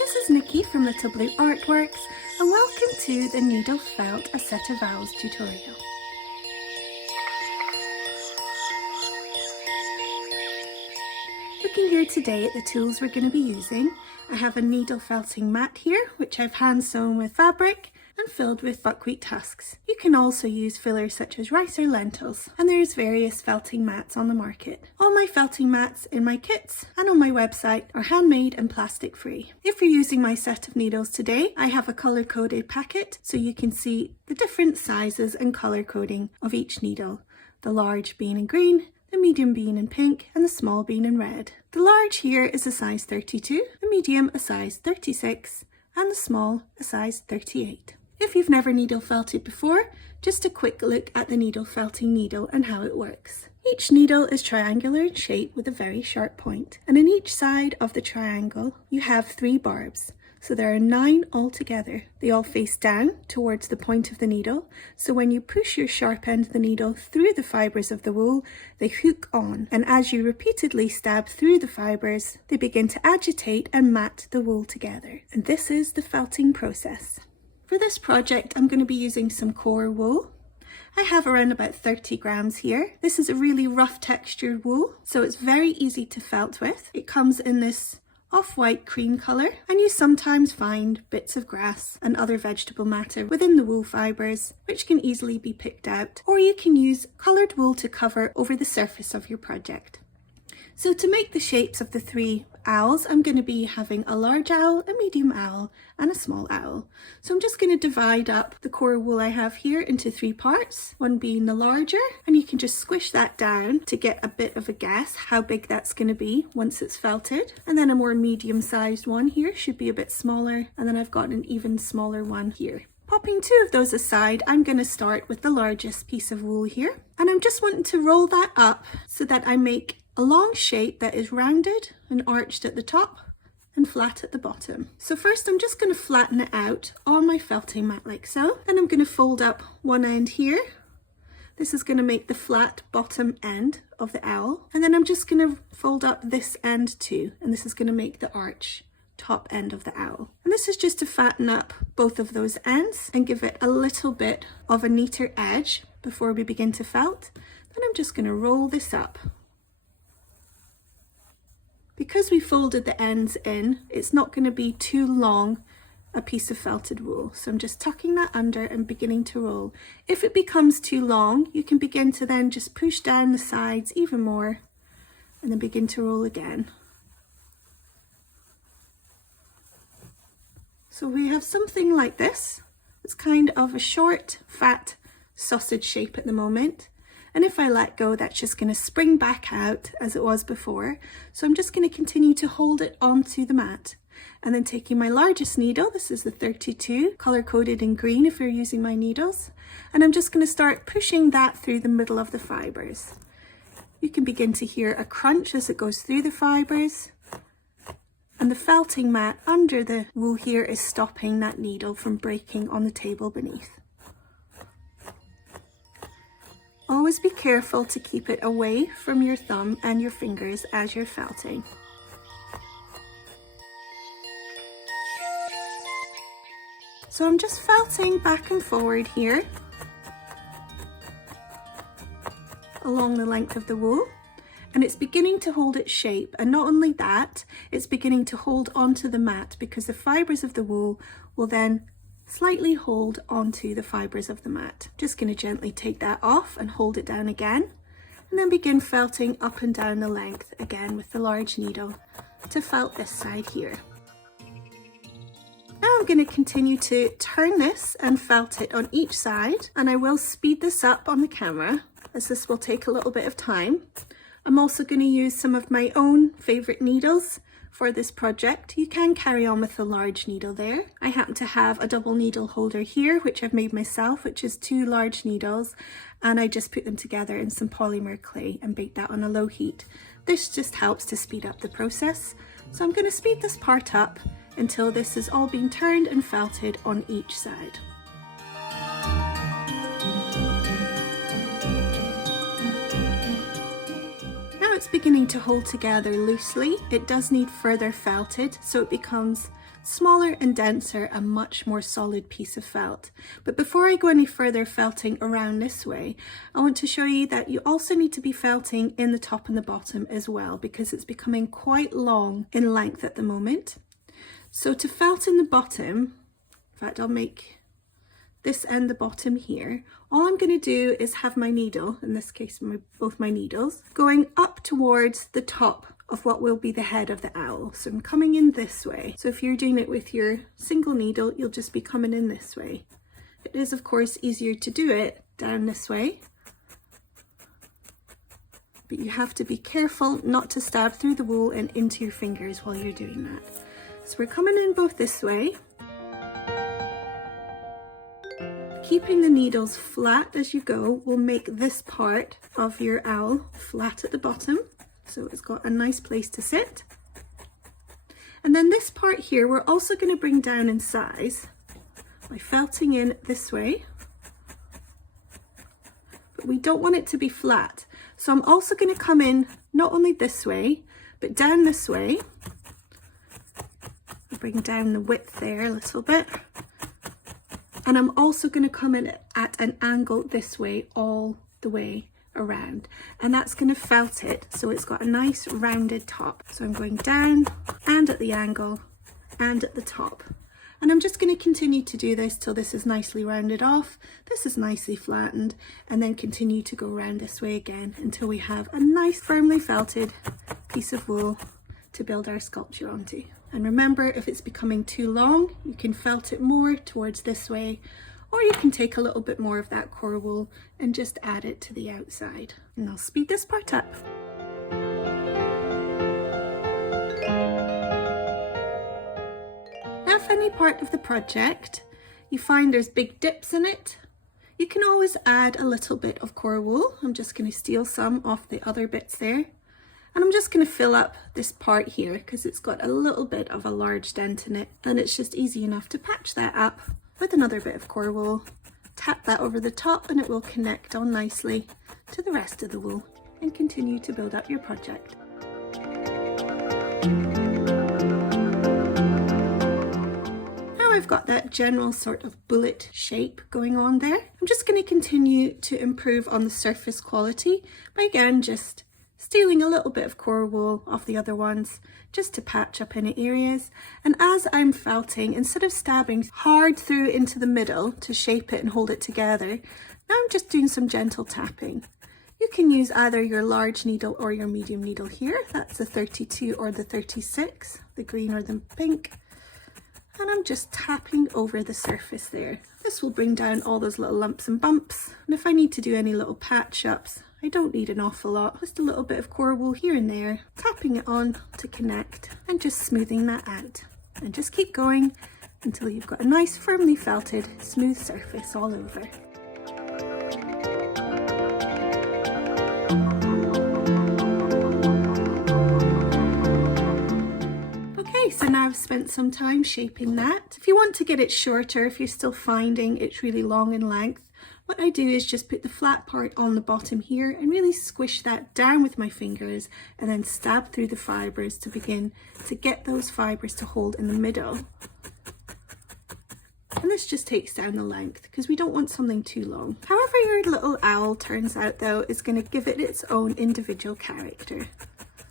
this is Nikki from Little Blue Artworks, and welcome to the Needle Felt A Set of Owls tutorial. Looking here today at the tools we're going to be using, I have a needle felting mat here, which I've hand sewn with fabric and filled with buckwheat husks. You can also use fillers such as rice or lentils, and there's various felting mats on the market. All my felting mats in my kits and on my website are handmade and plastic free. If you're using my set of needles today, I have a colour coded packet so you can see the different sizes and colour coding of each needle, the large being in green, the medium being in pink, and the small being in red. The large here is a size 32, the medium a size 36, and the small a size 38. If you've never needle felted before, just a quick look at the needle felting needle and how it works. Each needle is triangular in shape with a very sharp point, and in each side of the triangle you have 3 barbs. So there are 9 altogether. They all face down towards the point of the needle, so when you push your sharp end of the needle through the fibres of the wool, they hook on, and as you repeatedly stab through the fibres, they begin to agitate and mat the wool together. And this is the felting process. For this project, I'm going to be using some core wool. I have around about 30 grams here. This is a really rough textured wool, so it's very easy to felt with. It comes in this off-white cream colour, and you sometimes find bits of grass and other vegetable matter within the wool fibres, which can easily be picked out, or you can use coloured wool to cover over the surface of your project. So to make the shapes of the 3 owls, I'm going to be having a large owl, a medium owl, and a small owl. So I'm just going to divide up the core wool I have here into 3 parts, one being the larger, and you can just squish that down to get a bit of a guess how big that's going to be once it's felted. And then a more medium-sized one here should be a bit smaller, and then I've got an even smaller one here. Popping 2 of those aside, I'm going to start with the largest piece of wool here, and I'm just wanting to roll that up so that I make a long shape that is rounded and arched at the top and flat at the bottom. So first I'm just going to flatten it out on my felting mat like so. Then I'm going to fold up one end here. This is going to make the flat bottom end of the owl. And then I'm just going to fold up this end too. And this is going to make the arch top end of the owl. And this is just to fatten up both of those ends and give it a little bit of a neater edge before we begin to felt. Then I'm just going to roll this up. Because we folded the ends in, it's not going to be too long a piece of felted wool. So I'm just tucking that under and beginning to roll. If it becomes too long, you can begin to then just push down the sides even more and then begin to roll again. So we have something like this. It's kind of a short, fat sausage shape at the moment. And if I let go, that's just going to spring back out as it was before. So I'm just going to continue to hold it onto the mat. And then taking my largest needle, this is the 32, colour coded in green if you're using my needles. And I'm just going to start pushing that through the middle of the fibres. You can begin to hear a crunch as it goes through the fibres. And the felting mat under the wool here is stopping that needle from breaking on the table beneath. Always be careful to keep it away from your thumb and your fingers as you're felting. So I'm just felting back and forward here along the length of the wool, and it's beginning to hold its shape. And not only that, it's beginning to hold onto the mat because the fibres of the wool will then slightly hold onto the fibres of the mat. Just going to gently take that off and hold it down again, and then begin felting up and down the length again with the large needle to felt this side here. Now I'm going to continue to turn this and felt it on each side, and I will speed this up on the camera as this will take a little bit of time. I'm also going to use some of my own favourite needles for this project. You can carry on with a large needle there. I happen to have a double needle holder here, which I've made myself, which is 2 large needles, and I just put them together in some polymer clay and bake that on a low heat. This just helps to speed up the process. So I'm going to speed this part up until this is all being turned and felted on each side. It's beginning to hold together loosely. It does need further felted so it becomes smaller and denser, a much more solid piece of felt. But before I go any further felting around this way, I want to show you that you also need to be felting in the top and the bottom as well, because it's becoming quite long in length at the moment. So to felt in the bottom, in fact I'll make this end the bottom here, all I'm going to do is have my needle, in this case both my needles, going up towards the top of what will be the head of the owl. So I'm coming in this way. So if you're doing it with your single needle, you'll just be coming in this way. It is of course easier to do it down this way, but you have to be careful not to stab through the wool and into your fingers while you're doing that. So we're coming in both this way, keeping the needles flat as you go will make this part of your owl flat at the bottom, so it's got a nice place to sit. And then this part here we're also going to bring down in size by felting in this way, but we don't want it to be flat, so I'm also going to come in not only this way but down this way. Bring down the width there a little bit. And I'm also going to come in at an angle this way all the way around, and that's going to felt it so it's got a nice rounded top. So I'm going down and at the angle and at the top, and I'm just going to continue to do this till this is nicely rounded off, this is nicely flattened, and then continue to go around this way again until we have a nice firmly felted piece of wool to build our sculpture onto. And remember, if it's becoming too long, you can felt it more towards this way, or you can take a little bit more of that coral wool and just add it to the outside. And I'll speed this part up. Now, if any part of the project you find there's big dips in it, you can always add a little bit of coral wool. I'm just going to steal some off the other bits there. And I'm just going to fill up this part here because it's got a little bit of a large dent in it, and it's just easy enough to patch that up with another bit of coral wool, tap that over the top, and it will connect on nicely to the rest of the wool and continue to build up your project. Now I've got that general sort of bullet shape going on there. I'm just going to continue to improve on the surface quality by again just stealing a little bit of coral wool off the other ones just to patch up any areas. And as I'm felting, instead of stabbing hard through into the middle to shape it and hold it together, now I'm just doing some gentle tapping. You can use either your large needle or your medium needle here. That's the 32 or the 36, the green or the pink. And I'm just tapping over the surface there. This will bring down all those little lumps and bumps. And if I need to do any little patch ups, I don't need an awful lot, just a little bit of coral wool here and there, tapping it on to connect and just smoothing that out. And just keep going until you've got a nice firmly felted smooth surface all over. Okay, so now I've spent some time shaping that. If you want to get it shorter, if you're still finding it's really long in length, what I do is just put the flat part on the bottom here and really squish that down with my fingers and then stab through the fibres to begin to get those fibres to hold in the middle. And this just takes down the length because we don't want something too long. However your little owl turns out though is going to give it its own individual character.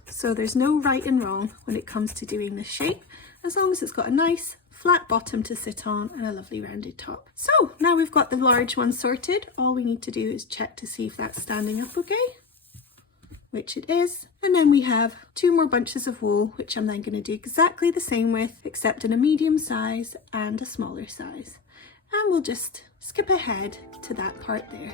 So there's no right and wrong when it comes to doing this shape, as long as it's got a nice flat bottom to sit on and a lovely rounded top. So now we've got the large one sorted, all we need to do is check to see if that's standing up okay, which it is. And then we have 2 more bunches of wool, which I'm then going to do exactly the same with, except in a medium size and a smaller size. And we'll just skip ahead to that part there.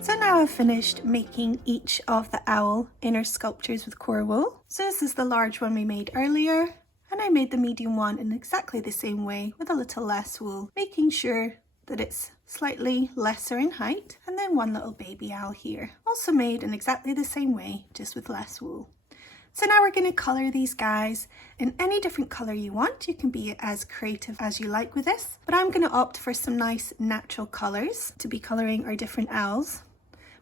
So now I've finished making each of the owl inner sculptures with coral wool. So this is the large one we made earlier, and I made the medium one in exactly the same way with a little less wool, making sure that it's slightly lesser in height. And then one little baby owl here, also made in exactly the same way, just with less wool. So now we're going to colour these guys in any different colour you want. You can be as creative as you like with this, but I'm going to opt for some nice natural colours to be colouring our different owls.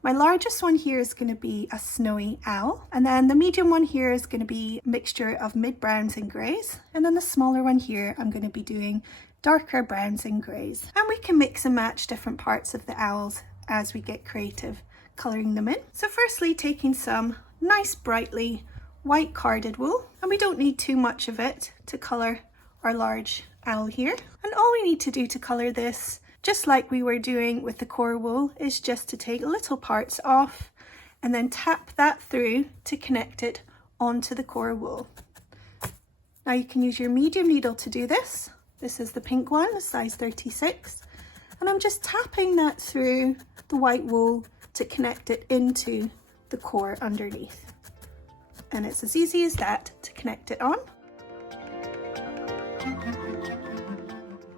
My largest one here is going to be a snowy owl, and then the medium one here is going to be a mixture of mid-browns and greys, and then the smaller one here I'm going to be doing darker browns and greys. And we can mix and match different parts of the owls as we get creative colouring them in. So firstly, taking some nice brightly white carded wool, and we don't need too much of it to colour our large owl here. And all we need to do to colour this, just like we were doing with the core wool, is just to take little parts off and then tap that through to connect it onto the core wool. Now you can use your medium needle to do this. This is the pink one, a size 36. And I'm just tapping that through the white wool to connect it into the core underneath. And it's as easy as that to connect it on.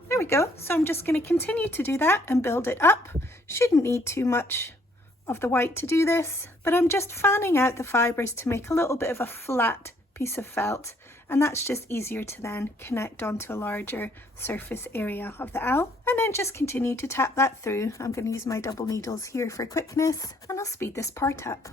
There we go. So I'm just going to continue to do that and build it up. Shouldn't need too much of the white to do this, but I'm just fanning out the fibres to make a little bit of a flat piece of felt, and that's just easier to then connect onto a larger surface area of the owl. And then just continue to tap that through. I'm going to use my double needles here for quickness, and I'll speed this part up.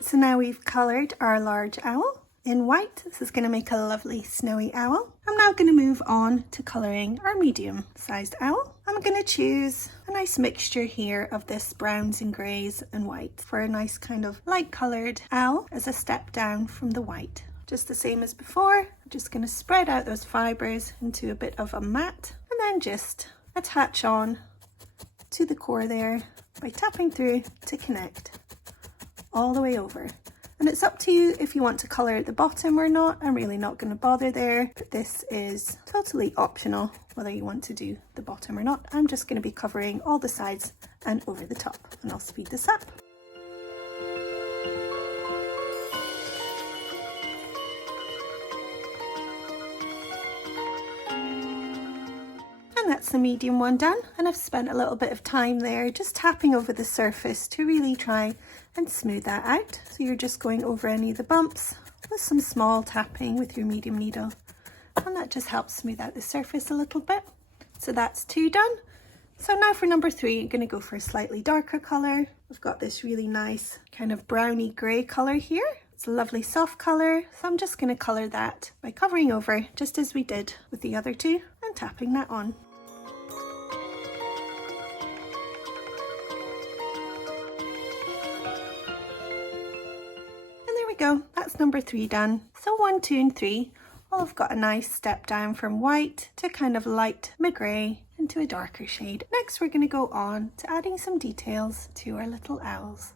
So now we've coloured our large owl in white. This is going to make a lovely snowy owl. I'm now going to move on to colouring our medium sized owl. I'm going to choose a nice mixture here of this browns and greys and white for a nice kind of light coloured owl as a step down from the white. Just the same as before, I'm just going to spread out those fibres into a bit of a mat and then just attach on to the core there by tapping through to connect all the way over. And it's up to you if you want to colour at the bottom or not. I'm really not going to bother there, but this is totally optional whether you want to do the bottom or not. I'm just going to be covering all the sides and over the top, and I'll speed this up. And that's the medium one done, and I've spent a little bit of time there just tapping over the surface to really try and smooth that out. So you're just going over any of the bumps with some small tapping with your medium needle, and that just helps smooth out the surface a little bit. So that's 2 done. So now for number 3, I'm going to go for a slightly darker colour. I've got this really nice kind of browny grey colour here. It's a lovely soft colour, so I'm just going to colour that by covering over just as we did with the other 2 and tapping that on. Go, that's number 3 done. So 1, 2 and 3 all have got a nice step down from white to kind of light mid-grey into a darker shade. Next we're going to go on to adding some details to our little owls.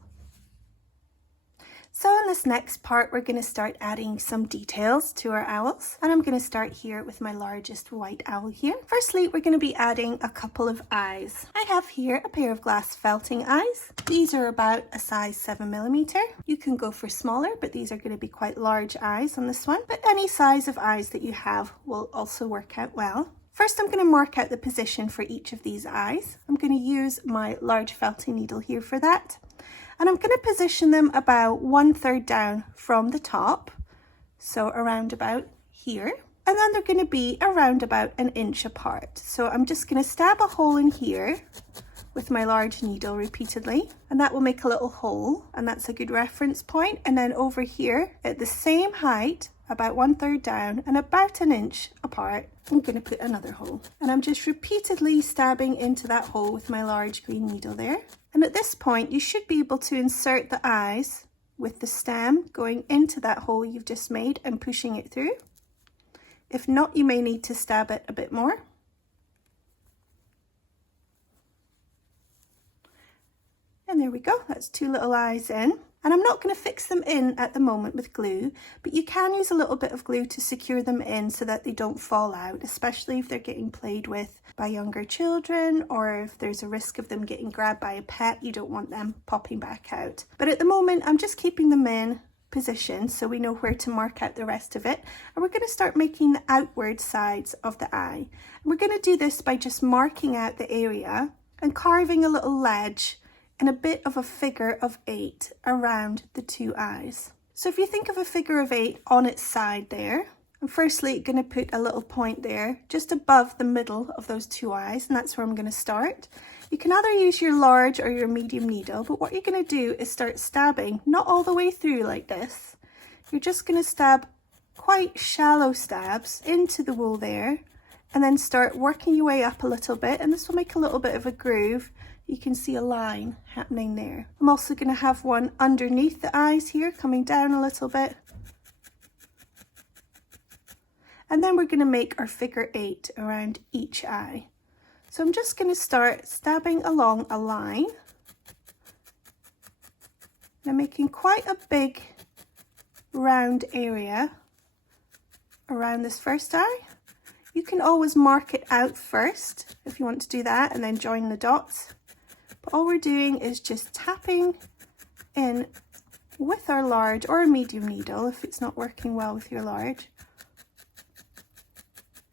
So in this next part we're going to start adding some details to our owls, and I'm going to start here with my largest white owl here. Firstly, we're going to be adding a couple of eyes. I have here a pair of glass felting eyes. These are about a size 7mm. You can go for smaller, but these are going to be quite large eyes on this one, but any size of eyes that you have will also work out well. First, I'm going to mark out the position for each of these eyes. I'm going to use my large felting needle here for that. And I'm going to position them about 1/3 down from the top, so around about here. And then they're going to be around about 1 inch apart. So I'm just going to stab a hole in here with my large needle repeatedly, and that will make a little hole, and that's a good reference point. And then over here at the same height, about 1/3 down and about 1 inch apart, I'm going to put another hole. And I'm just repeatedly stabbing into that hole with my large green needle there. And at this point, you should be able to insert the eyes with the stem going into that hole you've just made and pushing it through. If not, you may need to stab it a bit more. And there we go, that's 2 little eyes in. And I'm not going to fix them in at the moment with glue, but you can use a little bit of glue to secure them in so that they don't fall out, especially if they're getting played with by younger children, or if there's a risk of them getting grabbed by a pet. You don't want them popping back out. But at the moment, I'm just keeping them in position so we know where to mark out the rest of it. And we're going to start making the outward sides of the eye. And we're going to do this by just marking out the area and carving a little ledge in a bit of a figure of 8 around the 2 eyes. So if you think of a figure of 8 on its side there, I'm firstly going to put a little point there just above the middle of those 2 eyes, and that's where I'm going to start. You can either use your large or your medium needle, but what you're going to do is start stabbing, not all the way through like this. You're just going to stab quite shallow stabs into the wool there, and then start working your way up a little bit, and this will make a little bit of a groove. You can see a line happening there. I'm also going to have one underneath the eyes here, coming down a little bit. And then we're going to make our figure 8 around each eye. So I'm just going to start stabbing along a line. I'm making quite a big round area around this first eye. You can always mark it out first if you want to do that, and then join the dots. But all we're doing is just tapping in with our large or a medium needle if it's not working well with your large.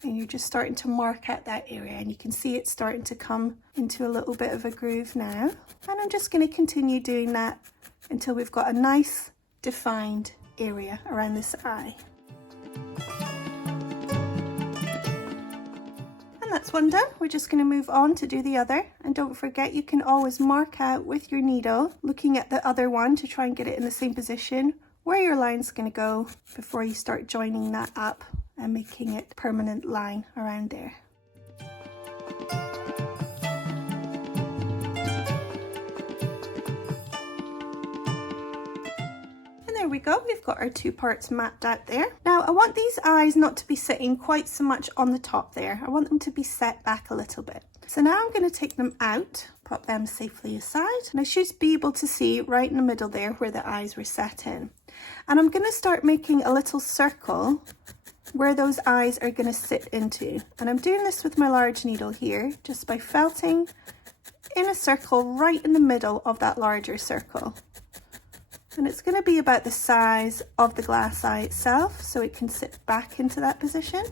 And you're just starting to mark out that area, and you can see it's starting to come into a little bit of a groove now. And I'm just going to continue doing that until we've got a nice defined area around this eye. That's one done. We're just going to move on to do the other, and don't forget you can always mark out with your needle looking at the other one to try and get it in the same position where your line's going to go before you start joining that up and making it a permanent line around there. There we go, we've got our 2 parts mapped out there. Now I want these eyes not to be sitting quite so much on the top there. I want them to be set back a little bit. So now I'm going to take them out, pop them safely aside, and I should be able to see right in the middle there where the eyes were set in. And I'm going to start making a little circle where those eyes are going to sit into. And I'm doing this with my large needle here, just by felting in a circle right in the middle of that larger circle. And it's going to be about the size of the glass eye itself, so it can sit back into that position.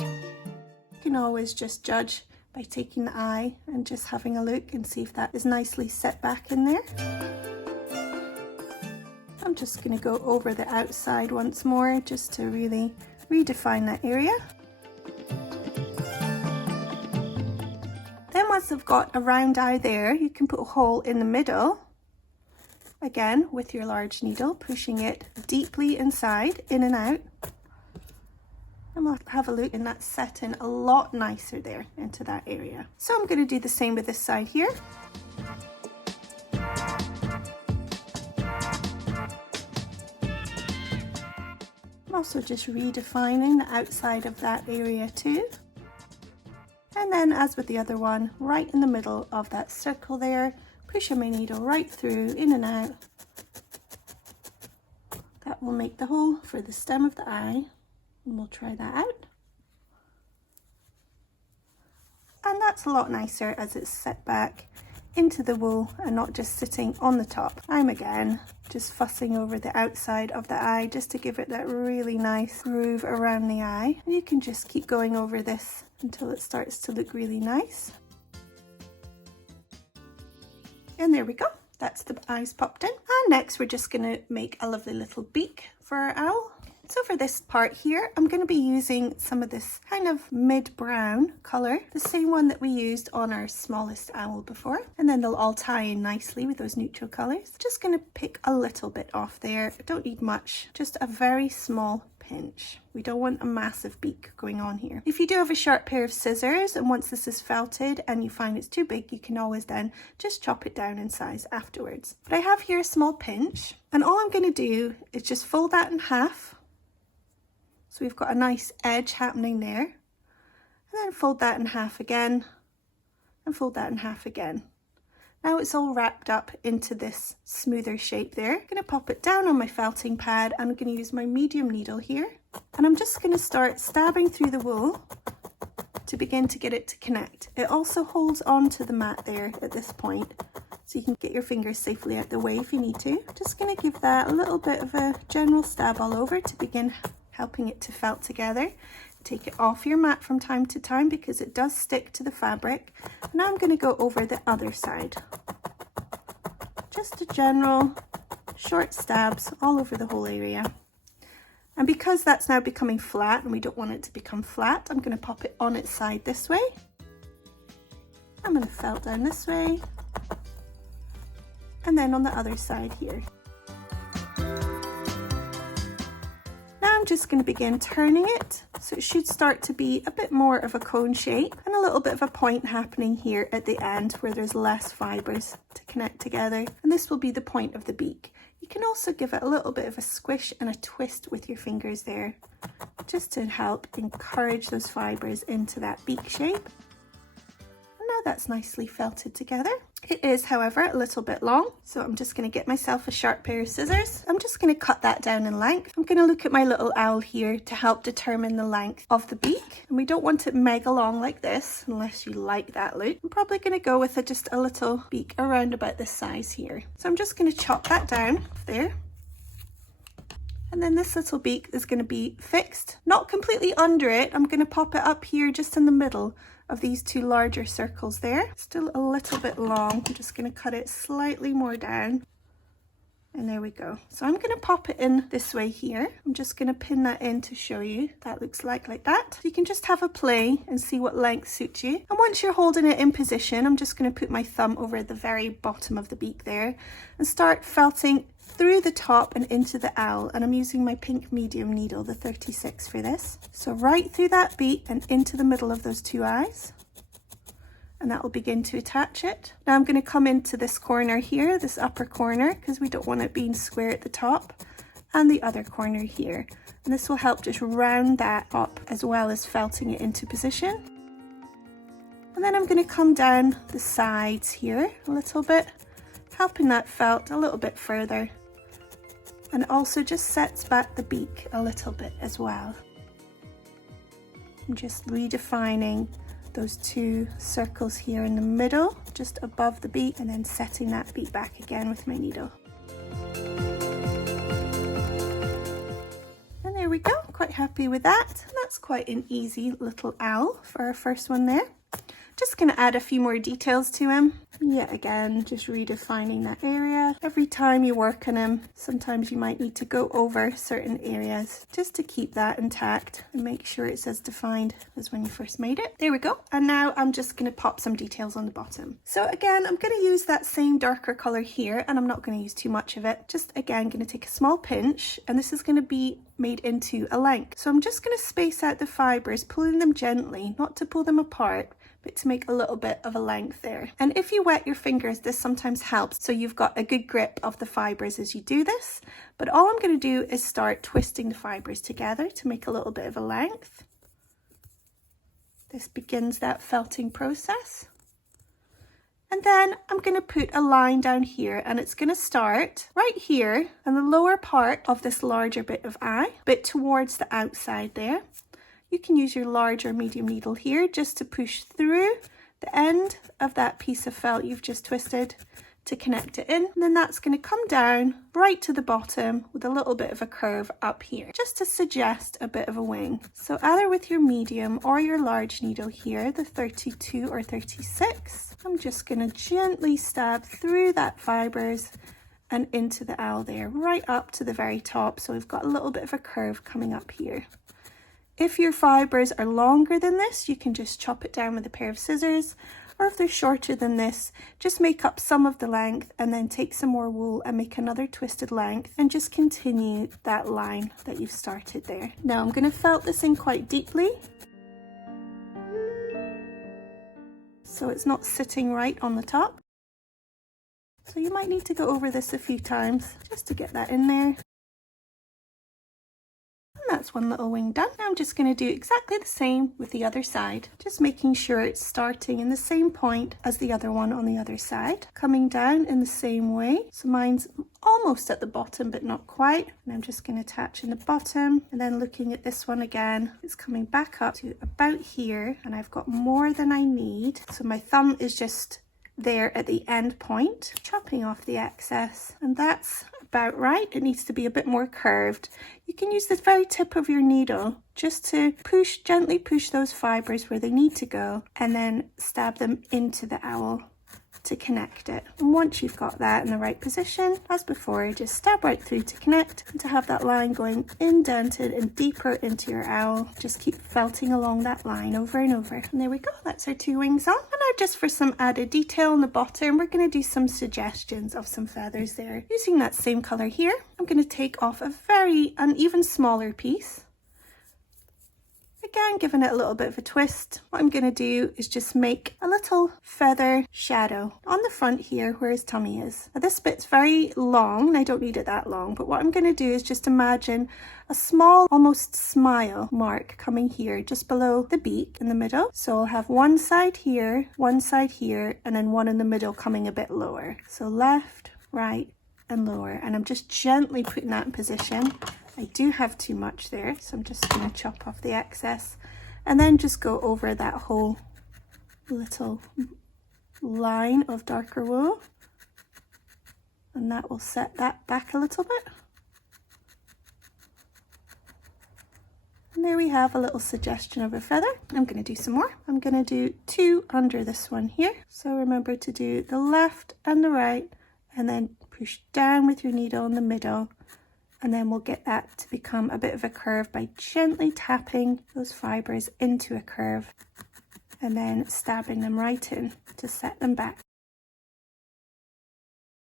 You can always just judge by taking the eye and just having a look and see if that is nicely set back in there. I'm just going to go over the outside once more just to really redefine that area. Then once I've got a round eye there, you can put a hole in the middle. Again, with your large needle, pushing it deeply inside, in and out. And we'll have a look, and that's setting a lot nicer there into that area. So I'm going to do the same with this side here. I'm also just redefining the outside of that area too. And then, as with the other one, right in the middle of that circle there, pushing my needle right through, in and out. That will make the hole for the stem of the eye, and we'll try that out. And that's a lot nicer as it's set back into the wool and not just sitting on the top. I'm again just fussing over the outside of the eye just to give it that really nice groove around the eye. And you can just keep going over this until it starts to look really nice. And there we go, that's the eyes popped in. And next we're just going to make a lovely little beak for our owl. So for this part here, I'm going to be using some of this kind of mid-brown colour, the same one that we used on our smallest owl before. And then they'll all tie in nicely with those neutral colours. Just going to pick a little bit off there. I don't need much, just a very small pinch. We don't want a massive beak going on here. If you do have a sharp pair of scissors, and once this is felted and you find it's too big, you can always then just chop it down in size afterwards. But I have here a small pinch, and all I'm going to do is just fold that in half. So we've got a nice edge happening there, and then fold that in half again, and fold that in half again. Now it's all wrapped up into this smoother shape there. I'm going to pop it down on my felting pad, and I'm going to use my medium needle here, and I'm just going to start stabbing through the wool to begin to get it to connect. It also holds on to the mat there at this point, so you can get your fingers safely out the way if you need to. Just going to give that a little bit of a general stab all over to begin helping it to felt together. take it off your mat from time to time because it does stick to the fabric. Now I'm going to go over the other side. Just a general short stabs all over the whole area. And because that's now becoming flat and we don't want it to become flat, I'm going to pop it on its side this way. I'm going to felt down this way. And then on the other side here. Now I'm just going to begin turning it. So it should start to be a bit more of a cone shape and a little bit of a point happening here at the end where there's less fibres to connect together. And this will be the point of the beak. You can also give it a little bit of a squish and a twist with your fingers there, just to help encourage those fibres into that beak shape. And now that's nicely felted together. It is, however, a little bit long, so I'm just going to get myself a sharp pair of scissors. I'm just going to cut that down in length. I'm going to look at my little owl here to help determine the length of the beak. And we don't want it mega long like this, unless you like that look. I'm probably going to go with just a little beak around about this size here. So I'm just going to chop that down there. And then this little beak is going to be fixed, not completely under it. I'm going to pop it up here just in the middle of these two larger circles there. Still a little bit long. I'm just going to cut it slightly more down. And there we go. So I'm going to pop it in this way here. I'm just going to pin that in to show you. That looks like that. You can just have a play and see what length suits you. And once you're holding it in position, I'm just going to put my thumb over the very bottom of the beak there and start felting through the top and into the owl, and I'm using my pink medium needle, the 36 for this. So right through that beak and into the middle of those two eyes, and that will begin to attach it. Now I'm going to come into this corner here, this upper corner, because we don't want it being square at the top, and the other corner here, and this will help just round that up as well as felting it into position. And then I'm going to come down the sides here a little bit, helping that felt a little bit further. And it also just sets back the beak a little bit as well. I'm just redefining those two circles here in the middle, just above the beak, and then setting that beak back again with my needle. And there we go, quite happy with that. And that's quite an easy little owl for our first one there. Just going to add a few more details to him. Yet again, just redefining that area. Every time you work on him, sometimes you might need to go over certain areas just to keep that intact and make sure it's as defined as when you first made it. There we go. And now I'm just going to pop some details on the bottom. So again, I'm going to use that same darker color here, and I'm not going to use too much of it. Just again, going to take a small pinch, and this is going to be made into a length. So I'm just going to space out the fibers, pulling them gently, not to pull them apart, but to make a little bit of a length there. And if you wet your fingers, this sometimes helps, so you've got a good grip of the fibers as you do this. But all I'm going to do is start twisting the fibers together to make a little bit of a length. This begins that felting process. And then I'm going to put a line down here, and it's going to start right here in the lower part of this larger bit of eye, bit towards the outside there. You can use your large or medium needle here just to push through the end of that piece of felt you've just twisted to connect it in. And then that's going to come down right to the bottom with a little bit of a curve up here, just to suggest a bit of a wing. So either with your medium or your large needle here, the 32 or 36, I'm just going to gently stab through that fibers and into the owl there, right up to the very top. So we've got a little bit of a curve coming up here. If your fibers are longer than this, you can just chop it down with a pair of scissors, or if they're shorter than this, just make up some of the length and then take some more wool and make another twisted length and just continue that line that you've started there. Now I'm going to felt this in quite deeply, so it's not sitting right on the top. So you might need to go over this a few times just to get that in there. That's one little wing done. Now I'm just going to do exactly the same with the other side, just making sure it's starting in the same point as the other one on the other side, coming down in the same way. So mine's almost at the bottom but not quite, and I'm just going to attach in the bottom, and then looking at this one again, it's coming back up to about here, and I've got more than I need, so my thumb is just there at the end point, chopping off the excess, and that's about right. It needs to be a bit more curved. You can use the very tip of your needle just to push, gently push those fibres where they need to go, and then stab them into the owl to connect it. And once you've got that in the right position, as before, just stab right through to connect, and to have that line going indented and deeper into your owl, just keep felting along that line over and over. And there we go, that's our 2 wings on. And now just for some added detail on the bottom, we're going to do some suggestions of some feathers there. Using that same colour here, I'm going to take off an even smaller piece. Again, giving it a little bit of a twist. What I'm going to do is just make a little feather shadow on the front here where his tummy is. Now this bit's very long, and I don't need it that long, but what I'm going to do is just imagine a small, almost smile mark coming here just below the beak in the middle. So I'll have one side here, and then one in the middle coming a bit lower. So left, right, and lower. And I'm just gently putting that in position. I do have too much there, so I'm just going to chop off the excess and then just go over that whole little line of darker wool, and that will set that back a little bit. And there we have a little suggestion of a feather. I'm going to do some more. I'm going to do 2 under this one here. So remember to do the left and the right, and then push down with your needle in the middle. And then we'll get that to become a bit of a curve by gently tapping those fibres into a curve and then stabbing them right in to set them back.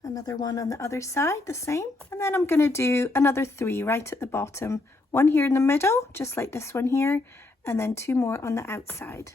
Another one on the other side, the same. And then I'm going to do another 3 right at the bottom. 1 here in the middle, just like this one here, and then 2 more on the outside.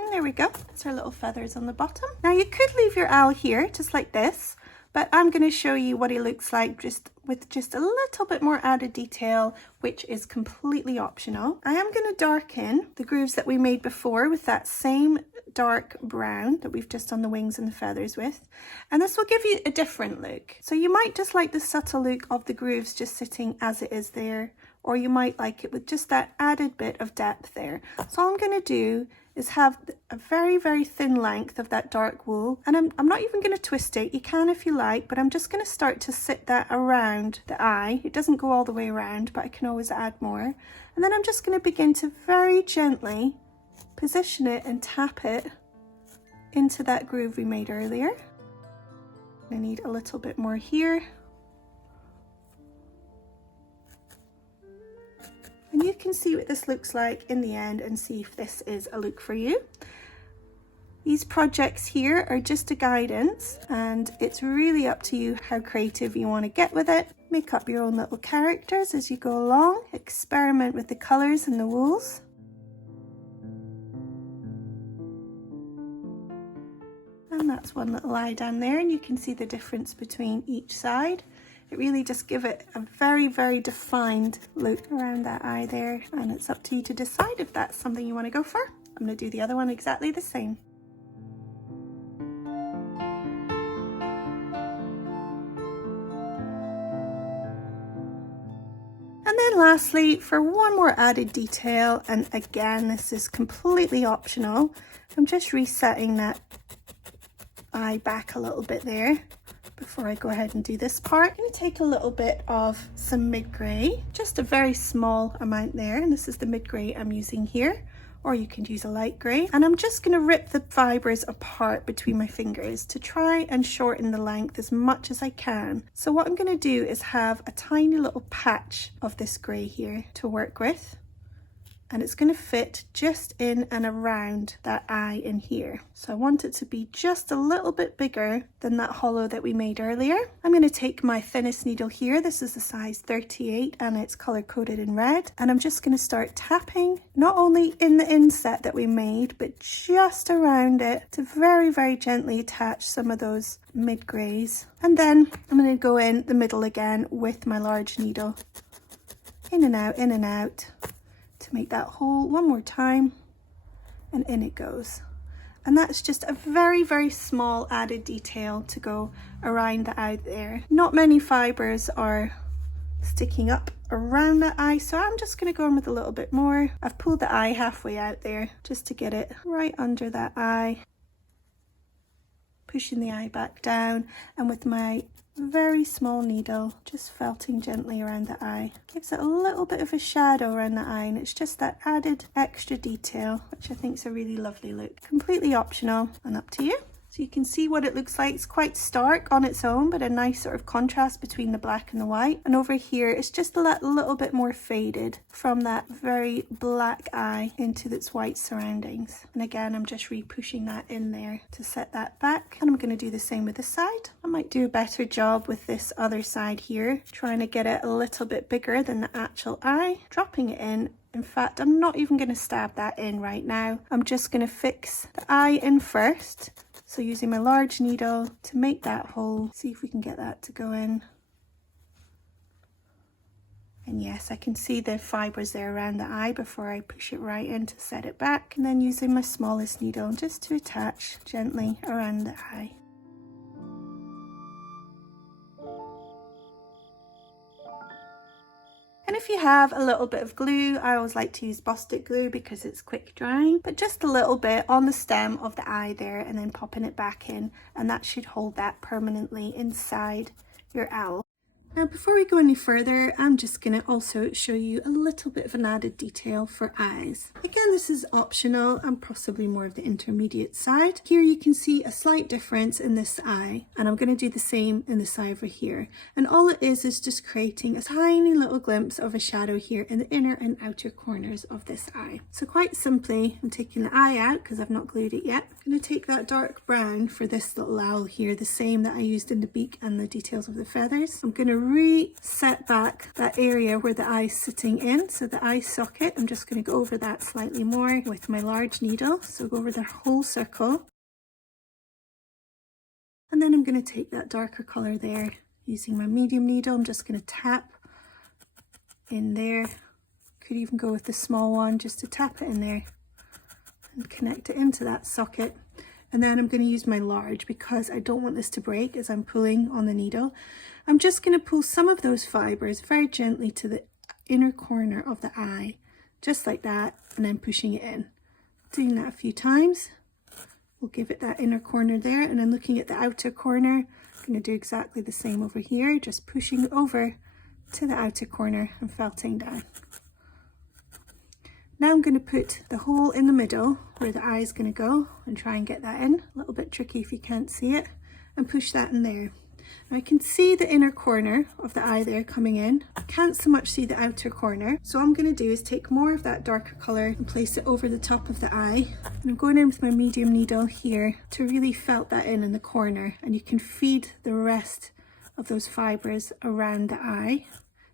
And there we go. That's our little feathers on the bottom. Now you could leave your owl here, just like this. But I'm going to show you what he looks like with just a little bit more added detail, which is completely optional. I am going to darken the grooves that we made before with that same dark brown that we've just done the wings and the feathers with. And this will give you a different look. So you might just like the subtle look of the grooves just sitting as it is there, or you might like it with just that added bit of depth there. So all I'm going to do is have a very, very thin length of that dark wool, and I'm not even going to twist it. You can if you like, but I'm just going to start to sit that around the eye. It doesn't go all the way around, but I can always add more. And then I'm just going to begin to very gently position it and tap it into that groove we made earlier. I need a little bit more here. And you can see what this looks like in the end and see if this is a look for you. These projects here are just a guidance, and it's really up to you how creative you want to get with it. Make up your own little characters as you go along. Experiment with the colours and the wools. And that's one little eye down there, and you can see the difference between each side. It really just give it a very, very defined look around that eye there, and it's up to you to decide if that's something you want to go for. I'm going to do the other one exactly the same. And then lastly, for one more added detail, and again this is completely optional, I'm just resetting that eye back a little bit there. Before I go ahead and do this part, I'm going to take a little bit of some mid-grey, just a very small amount there, and this is the mid-grey I'm using here, or you can use a light grey, and I'm just going to rip the fibres apart between my fingers to try and shorten the length as much as I can. So what I'm going to do is have a tiny little patch of this grey here to work with, and it's going to fit just in and around that eye in here. So I want it to be just a little bit bigger than that hollow that we made earlier. I'm going to take my thinnest needle here. This is the size 38 and it's color coded in red. And I'm just going to start tapping not only in the inset that we made, but just around it to very, very gently attach some of those mid grays. And then I'm going to go in the middle again with my large needle. In and out. To make that hole one more time, and in it goes. And that's just a very, very small added detail to go around the eye there. Not many fibres are sticking up around the eye, so I'm just going to go in with a little bit more. I've pulled the eye halfway out there just to get it right under that eye. pushing the eye back down, and with my very small needle just felting gently around the eye. Gives it a little bit of a shadow around the eye, and it's just that added extra detail, which I think is a really lovely look. Completely optional and up to you. So you can see what it looks like. It's quite stark on its own, but a nice sort of contrast between the black and the white. And over here, it's just a little bit more faded from that very black eye into its white surroundings. And again, I'm just re-pushing that in there to set that back. And I'm going to do the same with this side. I might do a better job with this other side here, trying to get it a little bit bigger than the actual eye, dropping it in. In fact, I'm not even going to stab that in right now. I'm just going to fix the eye in first. So using my large needle to make that hole, see if we can get that to go in. And yes, I can see the fibres there around the eye before I push it right in to set it back. And then using my smallest needle just to attach gently around the eye. And if you have a little bit of glue, I always like to use Bostik glue because it's quick drying, but just a little bit on the stem of the eye there and then popping it back in, and that should hold that permanently inside your owl. Now before we go any further, I'm just going to also show you a little bit of an added detail for eyes. Again, this is optional and possibly more of the intermediate side. Here you can see a slight difference in this eye, and I'm going to do the same in this eye over here. And all it is just creating a tiny little glimpse of a shadow here in the inner and outer corners of this eye. So quite simply, I'm taking the eye out because I've not glued it yet. I'm going to take that dark brown for this little owl here, the same that I used in the beak and the details of the feathers. I'm going to reset back that area where the eye's sitting in, so the eye socket. I'm just going to go over that slightly more with my large needle, so go over the whole circle, and then I'm going to take that darker colour there using my medium needle. I'm just going to tap in there. Could even go with the small one just to tap it in there and connect it into that socket. And then I'm going to use my large because I don't want this to break as I'm pulling on the needle. I'm just going to pull some of those fibres very gently to the inner corner of the eye, just like that, and then pushing it in. Doing that a few times will give it that inner corner there, and then looking at the outer corner, I'm going to do exactly the same over here, just pushing over to the outer corner and felting down. Now I'm going to put the hole in the middle where the eye is going to go and try and get that in. A little bit tricky if you can't see it, and push that in there. Now I can see the inner corner of the eye there coming in. I can't so much see the outer corner. So what I'm going to do is take more of that darker colour and place it over the top of the eye. And I'm going in with my medium needle here to really felt that in the corner, and you can feed the rest of those fibres around the eye.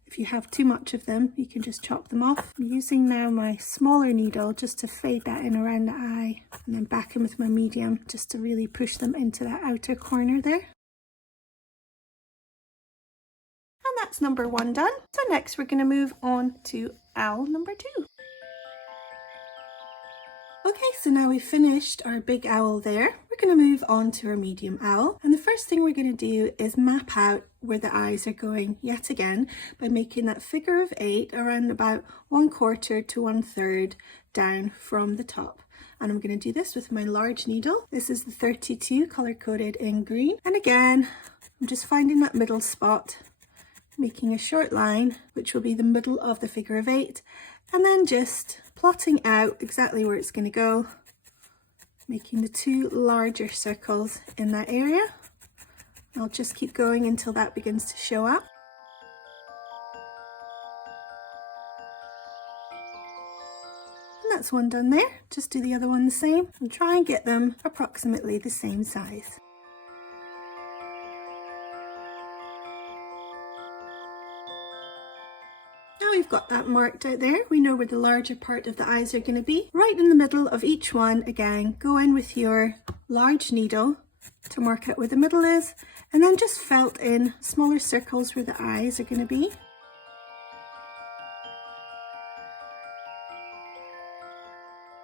If you have too much of them, you can just chop them off. I'm using now my smaller needle just to fade that in around the eye, and then back in with my medium just to really push them into that outer corner there. And that's number 1 done. So next we're going to move on to owl number 2. Okay, so now we've finished our big owl there. We're going to move on to our medium owl. And the first thing we're going to do is map out where the eyes are going yet again by making that figure of 8 around about 1/4 to 1/3 down from the top. And I'm going to do this with my large needle. This is the 32 color coded in green. And again, I'm just finding that middle spot, making a short line, which will be the middle of the figure of 8, and then just plotting out exactly where it's going to go, making the 2 larger circles in that area. I'll just keep going until that begins to show up. And that's one done there. Just do the other one the same and try and get them approximately the same size. Now we've got that marked out there, we know where the larger part of the eyes are going to be. Right in the middle of each one, again, go in with your large needle to mark out where the middle is, and then just felt in smaller circles where the eyes are going to be.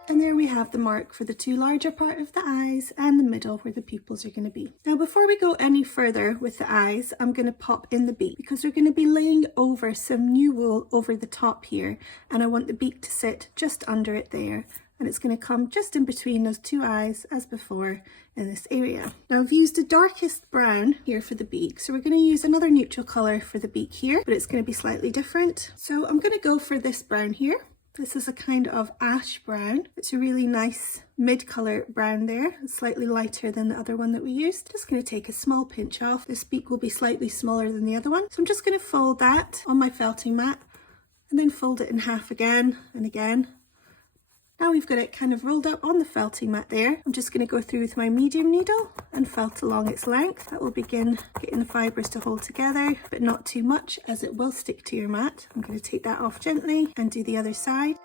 And there we have the mark for the 2 larger part of the eyes and the middle where the pupils are going to be. Now before we go any further with the eyes, I'm going to pop in the beak because we're going to be laying over some new wool over the top here, and I want the beak to sit just under it there. and it's going to come just in between those two eyes as before in this area. Now I've used the darkest brown here for the beak, so we're going to use another neutral colour for the beak here, but it's going to be slightly different. So I'm going to go for this brown here. This is a kind of ash brown. It's a really nice mid-colour brown there. It's slightly lighter than the other one that we used. Just going to take a small pinch off. This beak will be slightly smaller than the other one. So I'm just going to fold that on my felting mat and then fold it in half again and again. Now we've got it kind of rolled up on the felting mat there. I'm just going to go through with my medium needle and felt along its length. That will begin getting the fibres to hold together, but not too much as it will stick to your mat. I'm going to take that off gently and do the other side.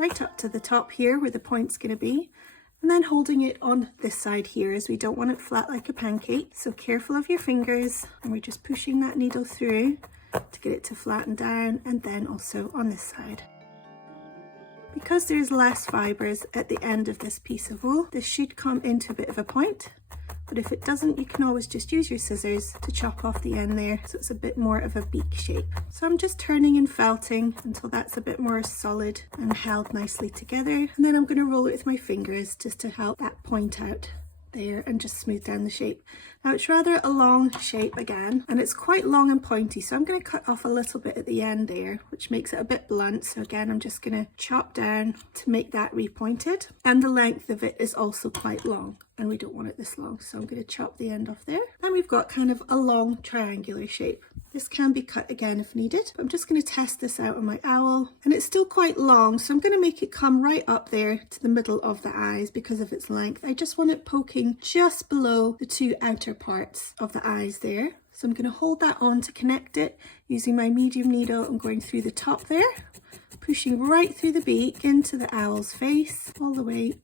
Right up to the top here where the point's going to be. And then holding it on this side here, as we don't want it flat like a pancake. So careful of your fingers, and we're just pushing that needle through to get it to flatten down, and then also on this side. Because there's less fibres at the end of this piece of wool, this should come into a bit of a point, but if it doesn't, you can always just use your scissors to chop off the end there so it's a bit more of a beak shape. So I'm just turning and felting until that's a bit more solid and held nicely together, and then I'm going to roll it with my fingers just to help that point out there and just smooth down the shape. Now it's rather a long shape again, and it's quite long and pointy, so I'm going to cut off a little bit at the end there, which makes it a bit blunt. So again, I'm just going to chop down to make that repointed, and the length of it is also quite long, and we don't want it this long, so I'm going to chop the end off there. Then we've got kind of a long triangular shape. This can be cut again if needed, but I'm just going to test this out on my owl, and it's still quite long, so I'm going to make it come right up there to the middle of the eyes because of its length. I just want it poking just below the two outer parts of the eyes there. So I'm going to hold that on to connect it using my medium needle and going through the top there, pushing right through the beak into the owl's face, all the way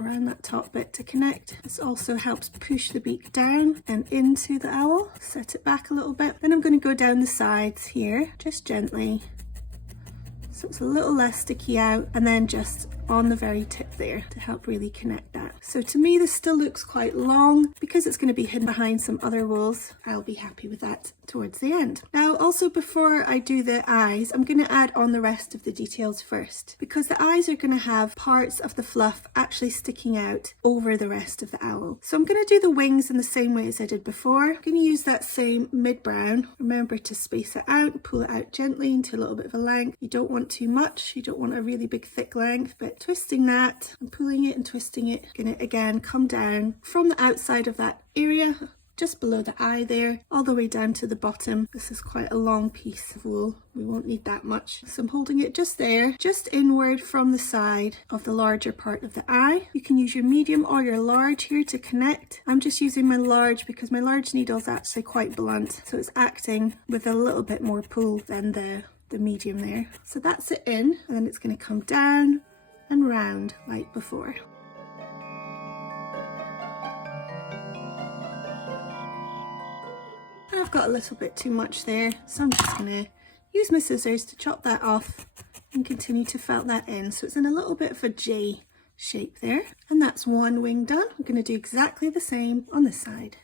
around that top bit to connect. This also helps push the beak down and into the owl, set it back a little bit. Then I'm going to go down the sides here, just gently, so it's a little less sticky out, and then just on the very tip there to help really connect that. So to me this still looks quite long. Because it's going to be hidden behind some other wools, I'll be happy with that towards the end. Now also, before I do the eyes, I'm going to add on the rest of the details first, because the eyes are going to have parts of the fluff actually sticking out over the rest of the owl. So I'm going to do the wings in the same way as I did before. I'm going to use that same mid brown. Remember to space it out, pull it out gently into a little bit of a length. You don't want too much, you don't want a really big thick length, but twisting that and pulling it and twisting it, going to again come down from the outside of that area just below the eye there, all the way down to the bottom. This is quite a long piece of wool, we won't need that much, so I'm holding it just there, just inward from the side of the larger part of the eye. You can use your medium or your large here to connect. I'm just using my large because my large needle is actually quite blunt, so it's acting with a little bit more pull than the medium there. So that's it in, and then it's going to come down and round like before. I've got a little bit too much there, so I'm just going to use my scissors to chop that off and continue to felt that in, so it's in a little bit of a J shape there. And that's one wing done. I'm going to do exactly the same on this side.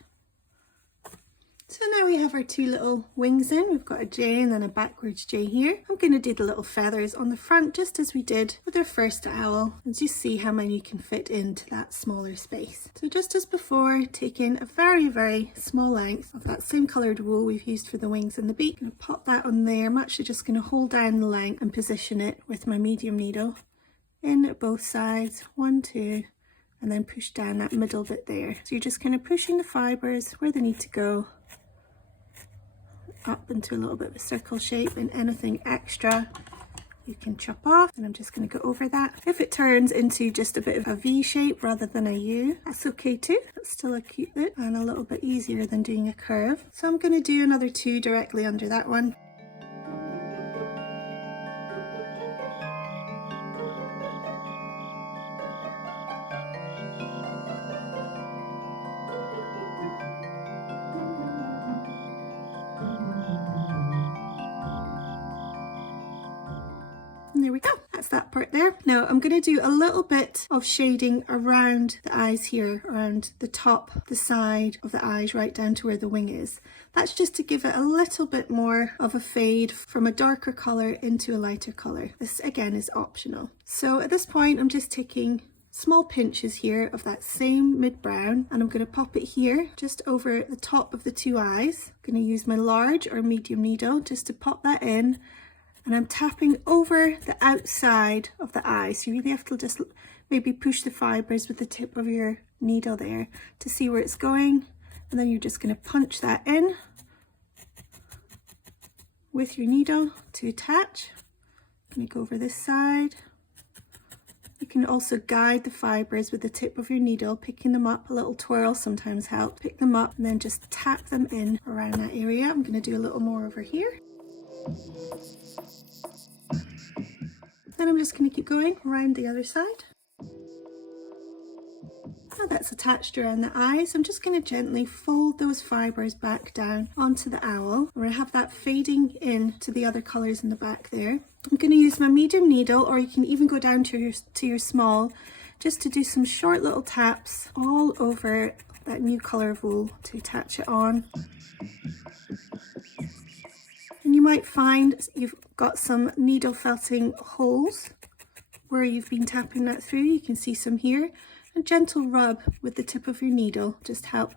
So now we have our two little wings in. We've got a J and then a backwards J here. I'm going to do the little feathers on the front just as we did with our first owl, and just see how many you can fit into that smaller space. So just as before, taking a very, very small length of that same coloured wool we've used for the wings and the beak. I'm going to pop that on there. I'm actually just going to hold down the length and position it with my medium needle in at both sides, 1, 2, and then push down that middle bit there. So you're just kind of pushing the fibres where they need to go, up into a little bit of a circle shape, and anything extra you can chop off, and I'm just going to go over that. If it turns into just a bit of a V shape rather than a U, that's okay too. It's still a cute look and a little bit easier than doing a curve. So I'm going to do another 2 directly under that one. And there we go. That's that part there. Now I'm going to do a little bit of shading around the eyes here, around the top, the side of the eyes, right down to where the wing is. That's just to give it a little bit more of a fade from a darker colour into a lighter colour. This again is optional. So at this point I'm just taking small pinches here of that same mid-brown, and I'm going to pop it here just over the top of the two eyes. I'm going to use my large or medium needle just to pop that in, and I'm tapping over the outside of the eye. So you really have to just maybe push the fibres with the tip of your needle there to see where it's going, and then you're just going to punch that in with your needle to attach. Let me go over this side. You can also guide the fibres with the tip of your needle, picking them up. A little twirl sometimes helps. Pick them up and then just tap them in around that area. I'm going to do a little more over here. Then I'm just going to keep going around the other side. Now that's attached around the eyes, I'm just going to gently fold those fibres back down onto the owl. We're going to have that fading in to the other colours in the back there. I'm going to use my medium needle, or you can even go down to your small, just to do some short little taps all over that new colour of wool to attach it on. And you might find you've got some needle felting holes where you've been tapping that through. You can see some here. A gentle rub with the tip of your needle just help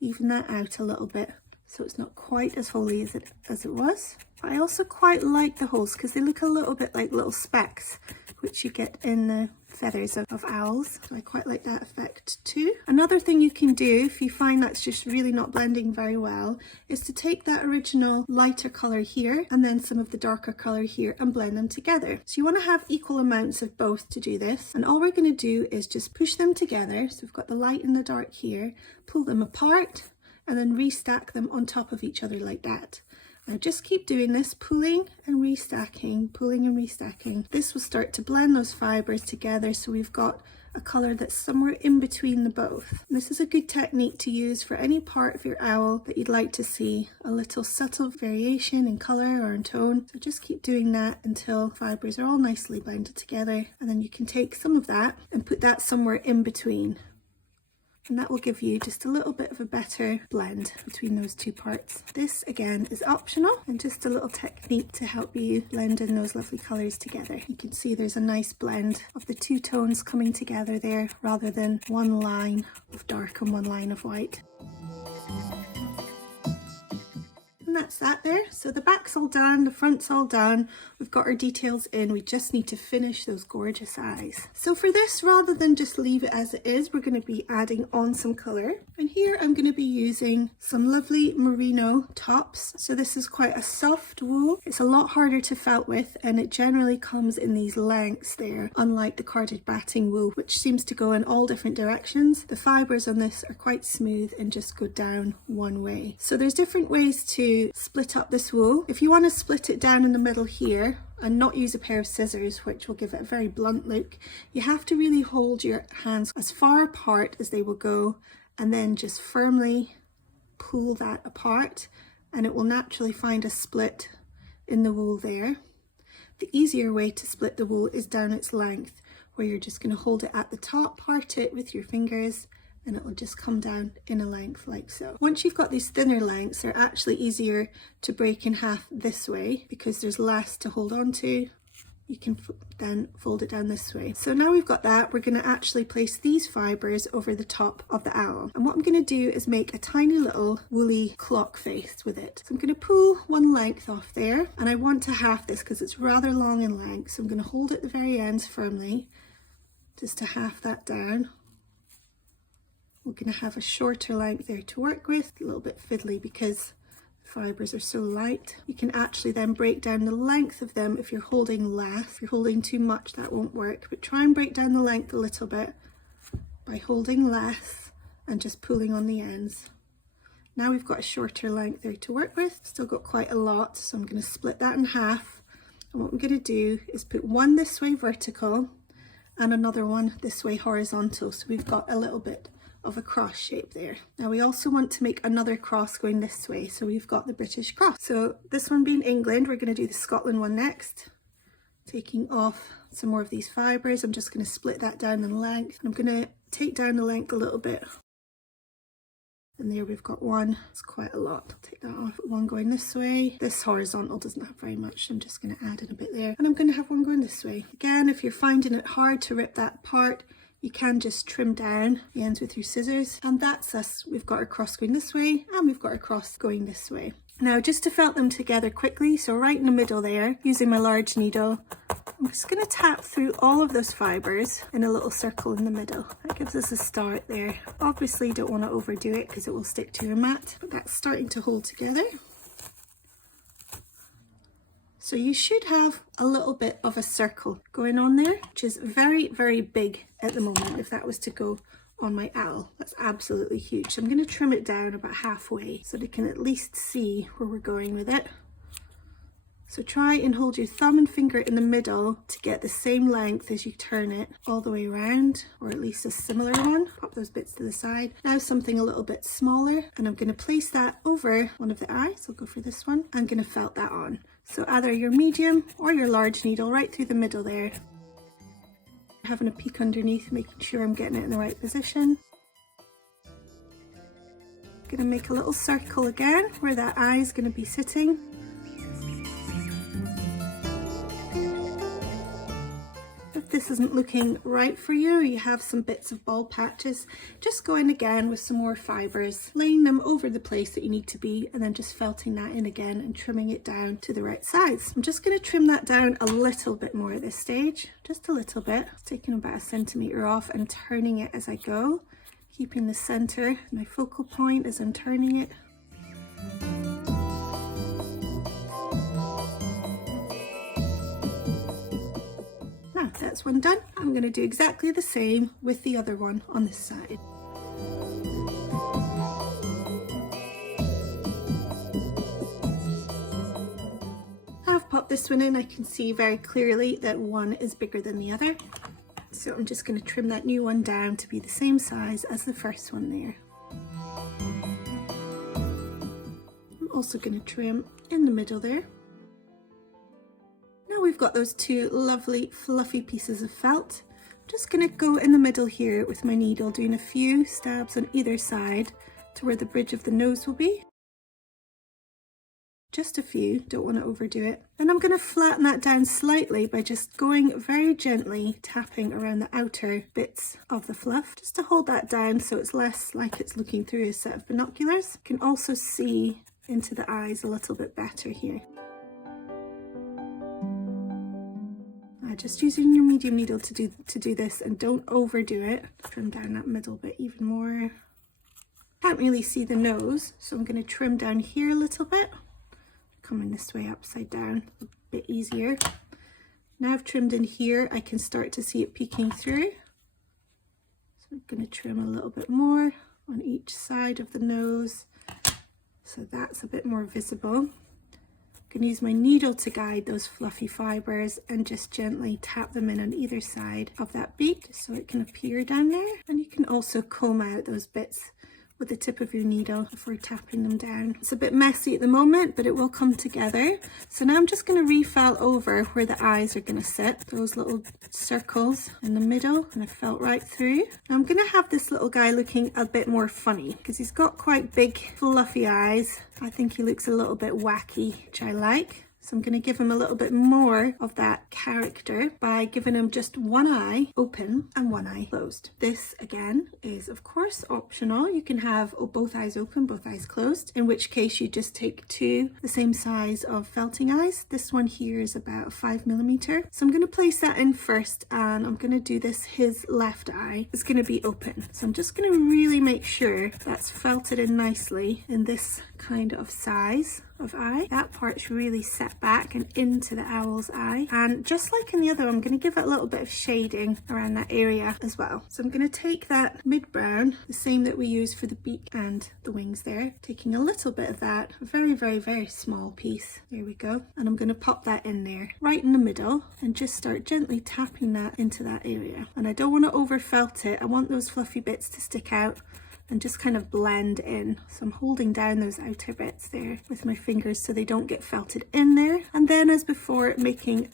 even that out a little bit, so it's not quite as holy as it was. But I also quite like the holes because they look a little bit like little specks, which you get in the feathers of owls. So I quite like that effect too. Another thing you can do if you find that's just really not blending very well is to take that original lighter colour here and then some of the darker colour here and blend them together. So you want to have equal amounts of both to do this, and all we're going to do is just push them together. So we've got the light and the dark here, pull them apart and then restack them on top of each other like that. Now just keep doing this, pulling and restacking, pulling and restacking. This will start to blend those fibres together, so we've got a colour that's somewhere in between the both. And this is a good technique to use for any part of your owl that you'd like to see a little subtle variation in colour or in tone. So just keep doing that until fibres are all nicely blended together, and then you can take some of that and put that somewhere in between. And that will give you just a little bit of a better blend between those two parts. This again is optional and just a little technique to help you blend in those lovely colours together. You can see there's a nice blend of the two tones coming together there rather than one line of dark and one line of white. And that's that there. So the back's all done, the front's all done. We've got our details in. We just need to finish those gorgeous eyes. So for this, rather than just leave it as it is, we're going to be adding on some colour. And here I'm going to be using some lovely merino tops. So this is quite a soft wool. It's a lot harder to felt with, and it generally comes in these lengths there, unlike the carded batting wool, which seems to go in all different directions. The fibres on this are quite smooth and just go down one way. So there's different ways to split up this wool. If you want to split it down in the middle here and not use a pair of scissors, which will give it a very blunt look, you have to really hold your hands as far apart as they will go and then just firmly pull that apart, and it will naturally find a split in the wool there. The easier way to split the wool is down its length, where you're just going to hold it at the top, part it with your fingers, and it will just come down in a length like so. Once you've got these thinner lengths, they're actually easier to break in half this way because there's less to hold on to. You can then fold it down this way. So now we've got that, we're going to actually place these fibres over the top of the owl. And what I'm going to do is make a tiny little woolly clock face with it. So I'm going to pull one length off there, and I want to half this because it's rather long in length. So I'm going to hold at the very ends firmly just to half that down. We're going to have a shorter length there to work with, a little bit fiddly because the fibres are so light. You can actually then break down the length of them if you're holding less. If you're holding too much, that won't work, but try and break down the length a little bit by holding less and just pulling on the ends. Now we've got a shorter length there to work with. Still got quite a lot, so I'm going to split that in half. And what I'm going to do is put one this way vertical and another one this way horizontal, so we've got a little bit of a cross shape there. Now we also want to make another cross going this way, so we've got the British cross. So this one being England, we're going to do the Scotland one next. taking off some more of these fibres. I'm just going to split that down in length. I'm going to take down the length a little bit. And there we've got one. It's quite a lot. I'll take that off. One going this way. This horizontal doesn't have very much, so I'm just going to add in a bit there. And I'm going to have one going this way. Again, if you're finding it hard to rip that apart, you can just trim down the ends with your scissors. And that's us. We've got our cross going this way, and we've got our cross going this way. Now, just to felt them together quickly, so right in the middle there, using my large needle, I'm just going to tap through all of those fibres in a little circle in the middle. That gives us a start there. Obviously, you don't want to overdo it because it will stick to your mat, but that's starting to hold together. So you should have a little bit of a circle going on there, which is very, very big at the moment. If that was to go on my owl, that's absolutely huge. So I'm going to trim it down about halfway so they can at least see where we're going with it. So try and hold your thumb and finger in the middle to get the same length as you turn it all the way around, or at least a similar one. Pop those bits to the side. Now something a little bit smaller, and I'm going to place that over one of the eyes. I'll go for this one. I'm going to felt that on. So either your medium or your large needle right through the middle there. Having a peek underneath, making sure I'm getting it in the right position. Going to make a little circle again where that eye is going to be sitting. If this isn't looking right for you, or you have some bits of bald patches, just go in again with some more fibres, laying them over the place that you need to be, and then just felting that in again and trimming it down to the right size. I'm just going to trim that down a little bit more at this stage, just a little bit, taking about 1 centimetre off and turning it as I go, keeping the centre, my focal point as I'm turning it. That's one done. I'm going to do exactly the same with the other one on this side. I've popped this one in. I can see very clearly that one is bigger than the other. So I'm just going to trim that new one down to be the same size as the first one there. I'm also going to trim in the middle there. Now we've got those two lovely fluffy pieces of felt. I'm just going to go in the middle here with my needle, doing a few stabs on either side to where the bridge of the nose will be. Just a few, don't want to overdo it. And I'm going to flatten that down slightly by just going very gently, tapping around the outer bits of the fluff, just to hold that down so it's less like it's looking through a set of binoculars. You can also see into the eyes a little bit better here. Just using your medium needle to do this, and don't overdo it. Trim down that middle bit even more. Can't really see the nose, so I'm going to trim down here a little bit. Coming this way upside down, a bit easier. Now I've trimmed in here, I can start to see it peeking through. So I'm going to trim a little bit more on each side of the nose, so that's a bit more visible. I can use my needle to guide those fluffy fibres and just gently tap them in on either side of that beak so it can appear down there. And you can also comb out those bits with the tip of your needle if we're tapping them down. It's a bit messy at the moment, but it will come together. So now I'm just going to refelt over where the eyes are going to sit, those little circles in the middle, and I felt right through. Now I'm going to have this little guy looking a bit more funny because he's got quite big fluffy eyes. I think he looks a little bit wacky, which I like. So I'm going to give him a little bit more of that character by giving him just one eye open and one eye closed. This again is of course optional. You can have both eyes open, both eyes closed, in which case you just take two the same size of felting eyes. This one here is about 5mm. So I'm going to place that in first, and I'm going to do this. His left eye is going to be open. So I'm just going to really make sure that's felted in nicely in this kind of size of eye. That part's really set back and into the owl's eye, and just like in the other, I'm going to give it a little bit of shading around that area as well. So I'm going to take that mid brown, the same that we use for the beak and the wings there, taking a little bit of that, a very, very, very small piece, there we go, and I'm going to pop that in there right in the middle and just start gently tapping that into that area. And I don't want to over felt it, I want those fluffy bits to stick out and just kind of blend in. So I'm holding down those outer bits there with my fingers so they don't get felted in there. And then as before, making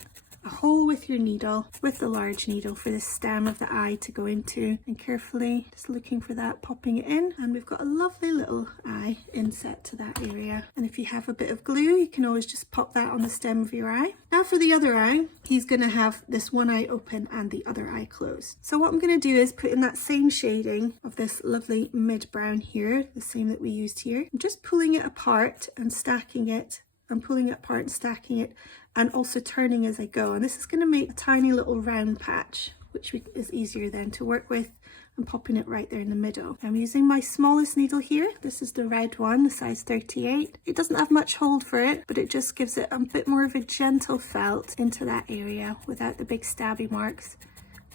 a hole with your needle, with the large needle for the stem of the eye to go into, and carefully just looking for that, popping it in, and we've got a lovely little eye inset to that area. And if you have a bit of glue, you can always just pop that on the stem of your eye. Now for the other eye, he's going to have this one eye open and the other eye closed. So what I'm going to do is put in that same shading of this lovely mid brown here, the same that we used here. I'm just pulling it apart and stacking it. I'm pulling it apart and stacking it, and also turning as I go. And this is going to make a tiny little round patch, which is easier then to work with, and popping it right there in the middle. I'm using my smallest needle here. This is the red one, the size 38. It doesn't have much hold for it, but it just gives it a bit more of a gentle felt into that area without the big stabby marks.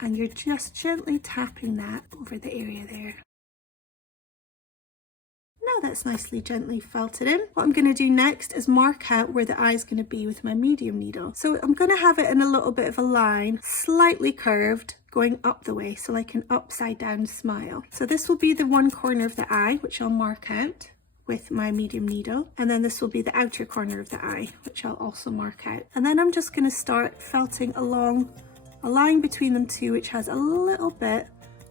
And you're just gently tapping that over the area there. Now that's nicely gently felted in. What I'm going to do next is mark out where the eye is going to be with my medium needle. So I'm going to have it in a little bit of a line, slightly curved, going up the way, so like an upside down smile. So this will be the one corner of the eye, which I'll mark out with my medium needle, and then this will be the outer corner of the eye, which I'll also mark out. And then I'm just going to start felting along a line between them two, which has a little bit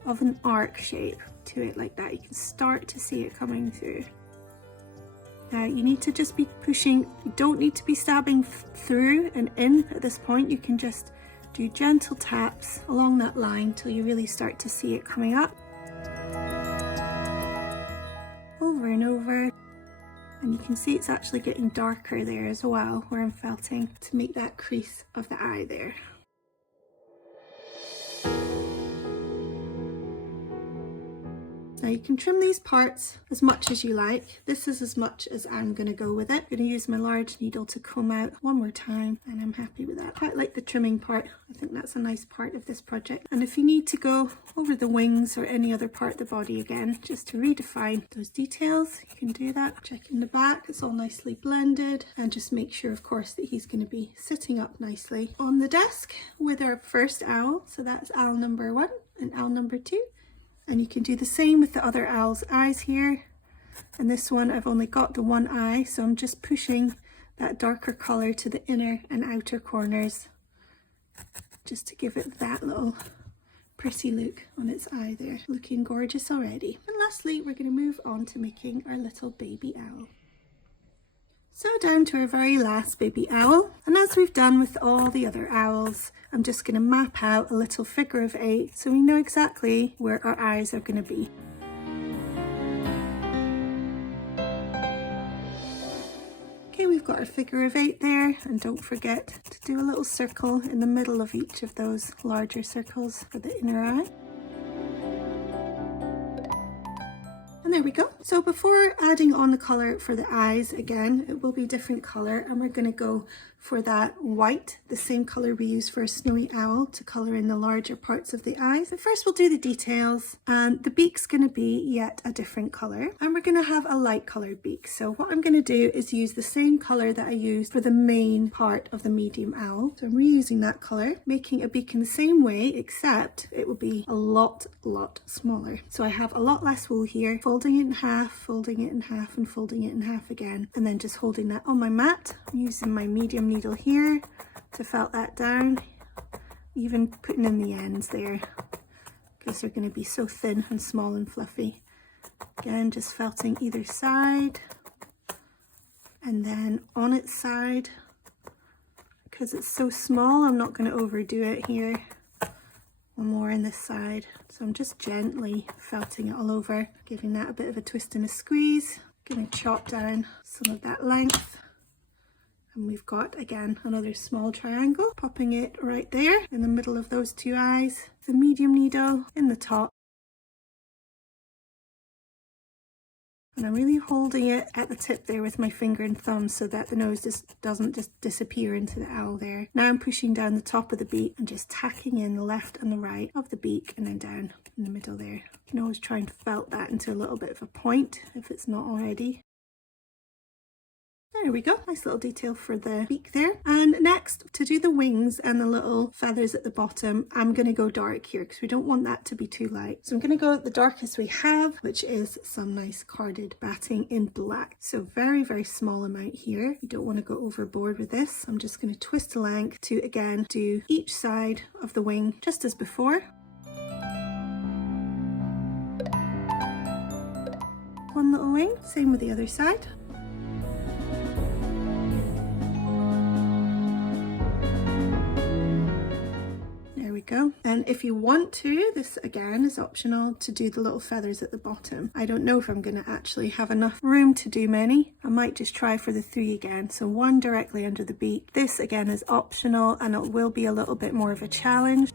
of an arc shape to it like that. You can start to see it coming through. Now you need to just be pushing, you don't need to be stabbing through and in at this point. You can just do gentle taps along that line till you really start to see it coming up. Over and over. And you can see it's actually getting darker there as well, where I'm felting to make that crease of the eye there. Now you can trim these parts as much as you like. This is as much as I'm going to go with it. I'm going to use my large needle to comb out one more time, and I'm happy with that. Quite like the trimming part. I think that's a nice part of this project. And if you need to go over the wings or any other part of the body again, just to redefine those details, you can do that. Check in the back, it's all nicely blended, and just make sure of course that he's going to be sitting up nicely on the desk with our first owl. So that's owl number 1 and owl number 2. And you can do the same with the other owl's eyes here. And this one, I've only got the one eye, so I'm just pushing that darker colour to the inner and outer corners, just to give it that little pretty look on its eye there. Looking gorgeous already. And lastly, we're going to move on to making our little baby owl. So down to our very last baby owl, and as we've done with all the other owls, I'm just going to map out a little figure of 8 so we know exactly where our eyes are going to be. Okay, we've got our figure of 8 there, and don't forget to do a little circle in the middle of each of those larger circles for the inner eye. And there we go. So before adding on the colour for the eyes, again, it will be different colour, and we're going to go for that white, the same colour we use for a snowy owl to colour in the larger parts of the eyes. But first we'll do the details, and the beak's going to be yet a different colour, and we're going to have a light coloured beak. So what I'm going to do is use the same colour that I used for the main part of the medium owl. So I'm reusing that colour, making a beak in the same way, except it will be a lot smaller. So I have a lot less wool here, folding it in half, folding it in half, and folding it in half again, and then just holding that on my mat. I'm using my medium needle here to felt that down, even putting in the ends there because they're going to be so thin and small and fluffy. Again, just felting either side, and then on its side, because it's so small I'm not going to overdo it here. One more on this side, so I'm just gently felting it all over, giving that a bit of a twist and a squeeze. Going to chop down some of that length, and we've got again another small triangle, popping it right there in the middle of those two eyes, the medium needle in the top, and I'm really holding it at the tip there with my finger and thumb so that the nose doesn't just disappear into the owl there. Now I'm pushing down the top of the beak and just tacking in the left and the right of the beak, and then down in the middle there. You can always try and felt that into a little bit of a point if it's not already. There we go, nice little detail for the beak there. And next, to do the wings and the little feathers at the bottom, I'm going to go dark here because we don't want that to be too light. So I'm going to go at the darkest we have, which is some nice carded batting in black. So very, very small amount here. You don't want to go overboard with this. I'm just going to twist the length to, again, do each side of the wing just as before. One little wing, same with the other side. Go. And if you want to, this again is optional, to do the little feathers at the bottom. I don't know if I'm going to actually have enough room to do many. I might just try for the 3 again. So 1 directly under the beak. This again is optional and it will be a little bit more of a challenge.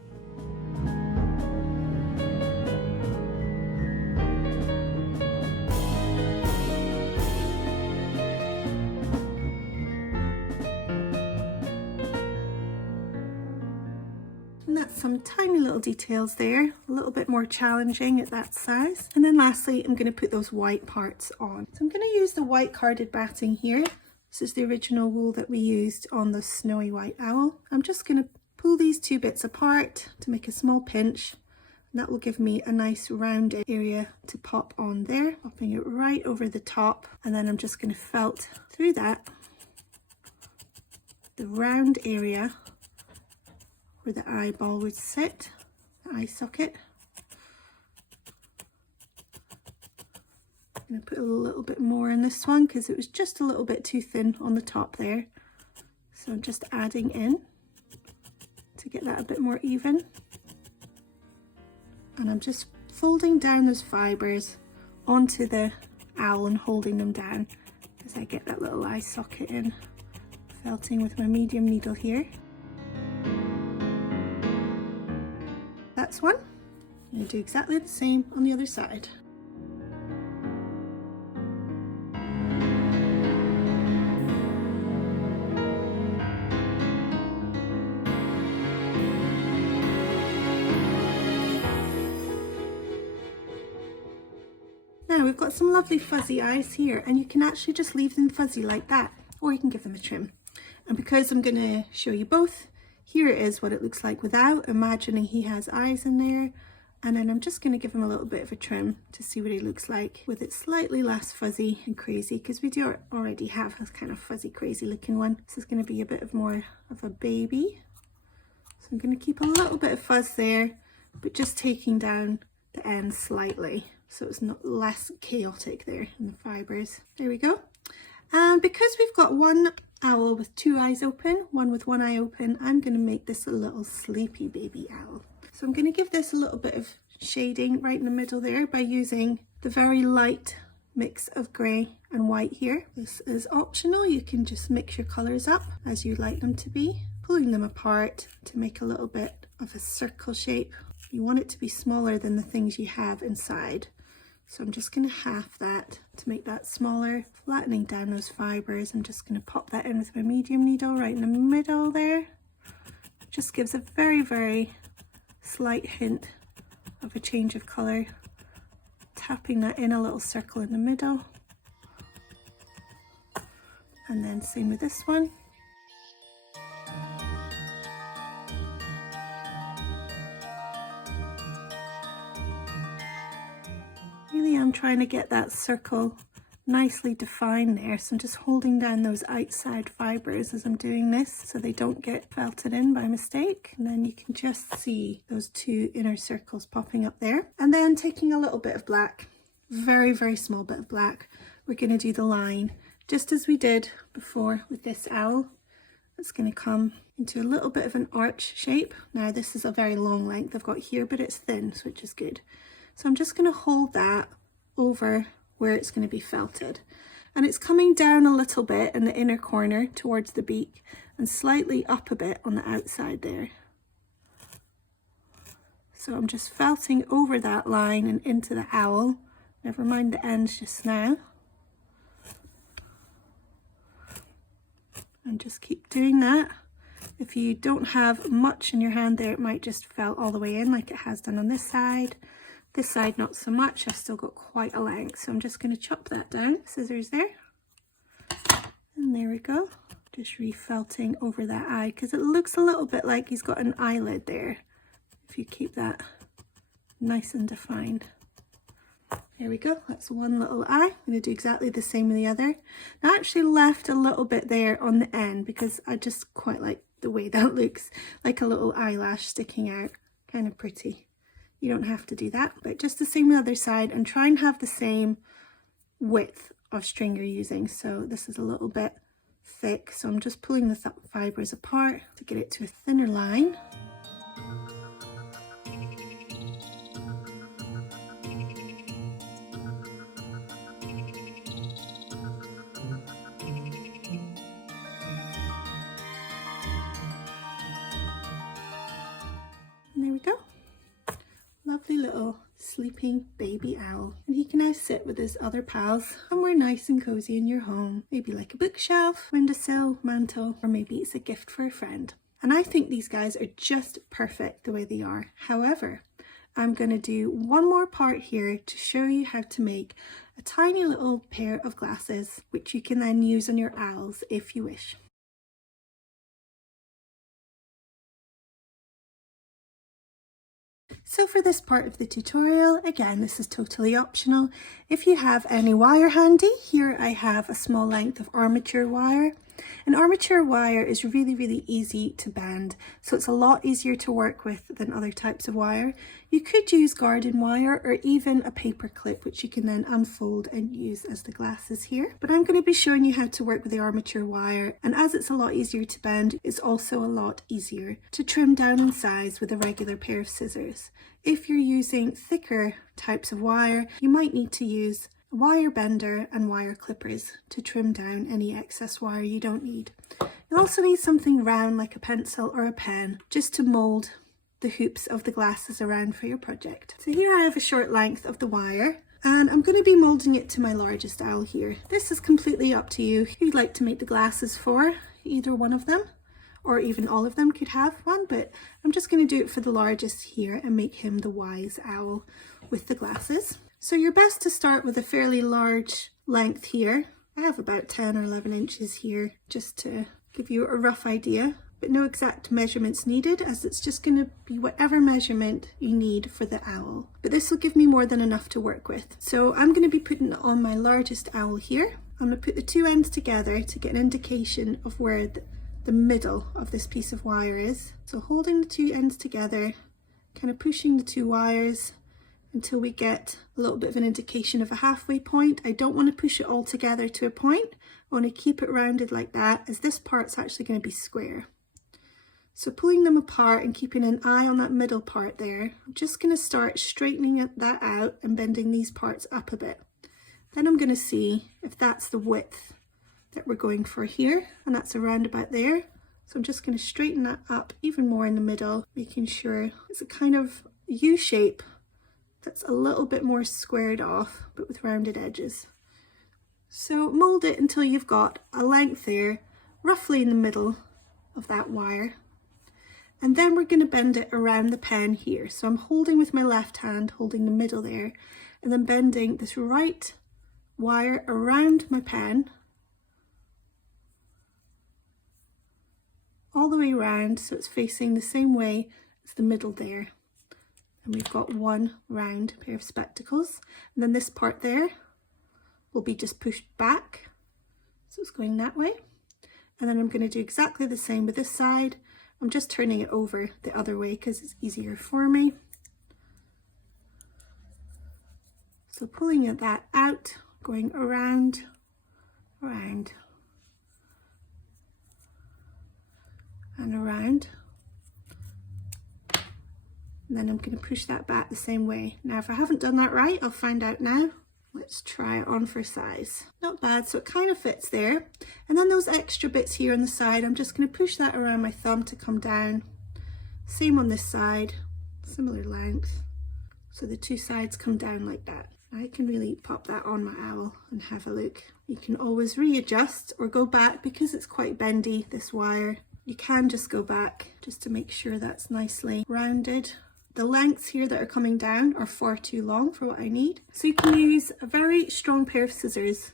And that's some tiny little details there, a little bit more challenging at that size. And then lastly, I'm going to put those white parts on. So I'm going to use the white carded batting here. This is the original wool that we used on the snowy white owl. I'm just going to pull these 2 bits apart to make a small pinch. And that will give me a nice rounded area to pop on there, popping it right over the top. And then I'm just going to felt through that, the round area where the eyeball would sit, the eye socket. I'm going to put a little bit more in this one because it was just a little bit too thin on the top there. So I'm just adding in to get that a bit more even. And I'm just folding down those fibres onto the owl and holding them down as I get that little eye socket in, felting with my medium needle here. That's one. I'm going to do exactly the same on the other side. Now we've got some lovely fuzzy eyes here, and you can actually just leave them fuzzy like that, or you can give them a trim. And because I'm going to show you both, here is what it looks like without, imagining he has eyes in there. And then I'm just going to give him a little bit of a trim to see what he looks like with it slightly less fuzzy and crazy, because we do already have a kind of fuzzy crazy looking one. This is going to be a bit of more of a baby. So I'm going to keep a little bit of fuzz there, but just taking down the end slightly so it's not less chaotic there in the fibres. There we go. And because we've got one owl with 2 eyes open, one with 1 eye open, I'm going to make this a little sleepy baby owl. So I'm going to give this a little bit of shading right in the middle there by using the very light mix of grey and white here. This is optional, you can just mix your colours up as you like them to be, pulling them apart to make a little bit of a circle shape. You want it to be smaller than the things you have inside. So I'm just going to half that to make that smaller, flattening down those fibres. I'm just going to pop that in with my medium needle right in the middle there. Just gives a very, very slight hint of a change of colour. Tapping that in a little circle in the middle. And then same with this one. I'm trying to get that circle nicely defined there, so I'm just holding down those outside fibres as I'm doing this so they don't get felted in by mistake, and then you can just see those 2 inner circles popping up there. And then taking a little bit of black, very, very small bit of black, we're going to do the line just as we did before with this owl. It's going to come into a little bit of an arch shape. Now this is a very long length I've got here, but it's thin, so which is good. So I'm just going to hold that over where it's going to be felted, and it's coming down a little bit in the inner corner towards the beak and slightly up a bit on the outside there. So I'm just felting over that line and into the owl, never mind the ends just now, and just keep doing that. If you don't have much in your hand there, it might just felt all the way in like it has done on this side. This side not so much, I've still got quite a length, so I'm just going to chop that down, scissors there, and there we go. Just refelting over that eye because it looks a little bit like he's got an eyelid there. If you keep that nice and defined. There we go, that's one little eye. I'm going to do exactly the same with the other. I actually left a little bit there on the end because I just quite like the way that looks, like a little eyelash sticking out. Kind of pretty. You don't have to do that, but just the same with the other side, and try and have the same width of string you're using. So this is a little bit thick, so I'm just pulling the fibres apart to get it to a thinner line. And there we go. Lovely little sleeping baby owl. And he can now sit with his other pals somewhere nice and cozy in your home. Maybe like a bookshelf, windowsill, mantle, or maybe it's a gift for a friend. And I think these guys are just perfect the way they are. However, I'm going to do one more part here to show you how to make a tiny little pair of glasses, which you can then use on your owls if you wish. So for this part of the tutorial, again, this is totally optional. If you have any wire handy, here I have a small length of armature wire. And armature wire is really easy to bend, so it's a lot easier to work with than other types of wire. You could use garden wire or even a paper clip, which you can then unfold and use as the glasses here. But I'm going to be showing you how to work with the armature wire, and as it's a lot easier to bend, it's also a lot easier to trim down in size with a regular pair of scissors. If you're using thicker types of wire, you might need to use a wire bender and wire clippers to trim down any excess wire you don't need. You'll also need something round like a pencil or a pen just to mould the hoops of the glasses around for your project. So here I have a short length of the wire, and I'm going to be moulding it to my largest owl here. This is completely up to you who you'd like to make the glasses for, either one of them, or even all of them could have one, but I'm just going to do it for the largest here and make him the wise owl with the glasses. So you're best to start with a fairly large length here. I have about 10 or 11 inches here just to give you a rough idea, but no exact measurements needed, as it's just going to be whatever measurement you need for the owl. But this will give me more than enough to work with. So I'm going to be putting it on my largest owl here. I'm going to put the two ends together to get an indication of where the middle of this piece of wire is. So holding the two ends together, kind of pushing the two wires until we get a little bit of an indication of a halfway point. I don't want to push it all together to a point. I want to keep it rounded like that, as this part's actually going to be square. So pulling them apart and keeping an eye on that middle part there, I'm just going to start straightening that out and bending these parts up a bit. Then I'm going to see if that's the width that we're going for here, and that's around about there. So I'm just going to straighten that up even more in the middle, making sure it's a kind of U shape that's a little bit more squared off, but with rounded edges. So mold it until you've got a length there, roughly in the middle of that wire. And then we're going to bend it around the pen here. So I'm holding with my left hand, holding the middle there, and then bending this right wire around my pen, all the way around, so it's facing the same way as the middle there. And we've got one round pair of spectacles, and then this part there will be just pushed back, so it's going that way. And then I'm going to do exactly the same with this side. I'm just turning it over the other way because it's easier for me. So pulling that out, going around, and around. And then I'm going to push that back the same way. Now, if I haven't done that right, I'll find out now. Let's try it on for size. Not bad, so it kind of fits there. And then those extra bits here on the side, I'm just going to push that around my thumb to come down. Same on this side, similar length. So the two sides come down like that. I can really pop that on my owl and have a look. You can always readjust or go back because it's quite bendy, this wire. You can just go back just to make sure that's nicely rounded. The lengths here that are coming down are far too long for what I need. So you can use a very strong pair of scissors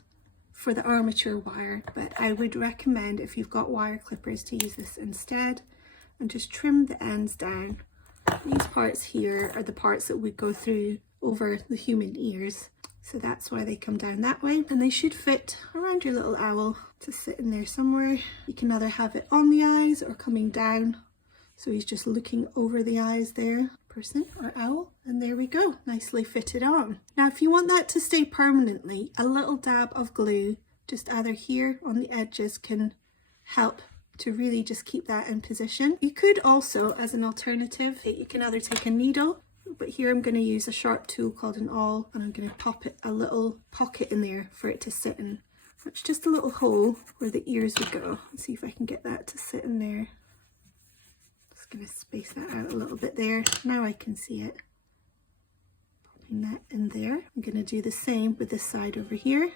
for the armature wire, but I would recommend if you've got wire clippers to use this instead, and just trim the ends down. These parts here are the parts that would go through over the human ears, so that's why they come down that way, and they should fit around your little owl to sit in there somewhere. You can either have it on the eyes or coming down, so he's just looking over the eyes there, person or owl, and there we go, nicely fitted on. Now if you want that to stay permanently, a little dab of glue just either here on the edges can help to really just keep that in position. You could also, as an alternative, you can either take a needle, but here I'm going to use a sharp tool called an awl, and I'm going to pop it a little pocket in there for it to sit in. It's just a little hole where the ears would go. Let's see if I can get that to sit in there. Just going to space that out a little bit there. Now I can see it. Popping that in there. I'm going to do the same with this side over here.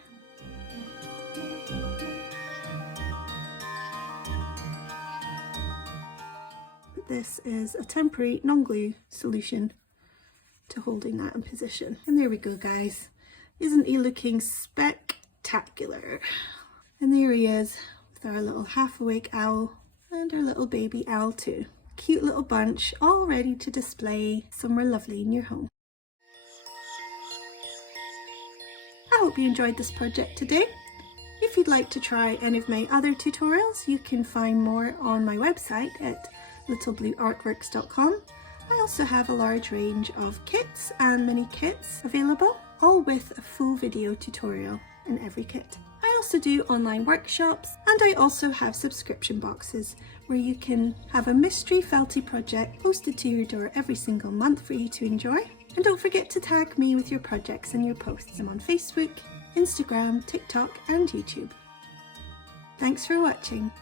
This is a temporary non-glue solution to holding that in position. And there we go, guys. Isn't he looking spectacular? And there he is with our little half-awake owl and our little baby owl too. Cute little bunch, all ready to display somewhere lovely in your home. I hope you enjoyed this project today. If you'd like to try any of my other tutorials, you can find more on my website at littleblueartworks.com. I also have a large range of kits and mini kits available, all with a full video tutorial in every kit. I also do online workshops, and I also have subscription boxes where you can have a mystery felty project posted to your door every single month for you to enjoy. And don't forget to tag me with your projects and your posts. I'm on Facebook, Instagram, TikTok and YouTube. Thanks for watching.